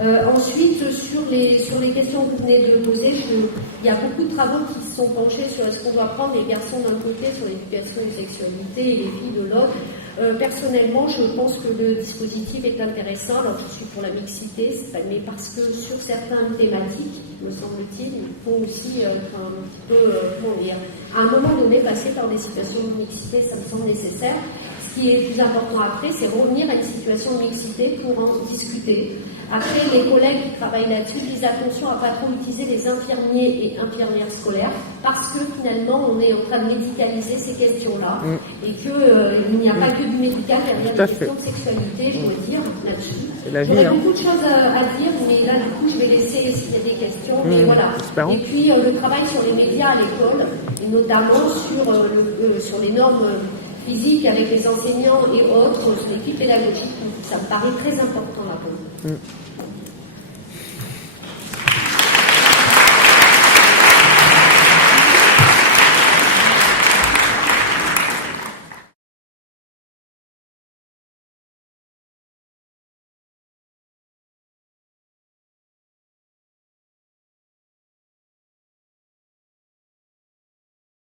Ensuite, sur les questions que vous venez de poser, il y a beaucoup de travaux qui se sont penchés sur est-ce qu'on doit prendre les garçons d'un côté sur l'éducation et la sexualité et les filles de l'autre. Personnellement, je pense que le dispositif est intéressant. Alors, je suis pour la mixité, mais parce que sur certaines thématiques, me semble-t-il, il faut aussi un petit peu, à un moment donné, passer par des situations de mixité, ça me semble nécessaire. Ce qui est plus important après, c'est revenir à une situation de mixité pour en discuter. Après, les collègues qui travaillent là-dessus disent attention à ne pas trop utiliser les infirmiers et infirmières scolaires, parce que finalement, on est en train de médicaliser ces questions-là, et qu'il n'y a pas que du médical, il y a des questions de sexualité, je dois dire, là-dessus. J'aurais beaucoup de choses à dire, mais là, du coup, je vais laisser s'il y a des questions. Mais voilà. Et puis, le travail sur les médias à l'école, et notamment sur les normes physiques avec les enseignants et autres, sur l'équipe pédagogique, ça me paraît très important là pour nous.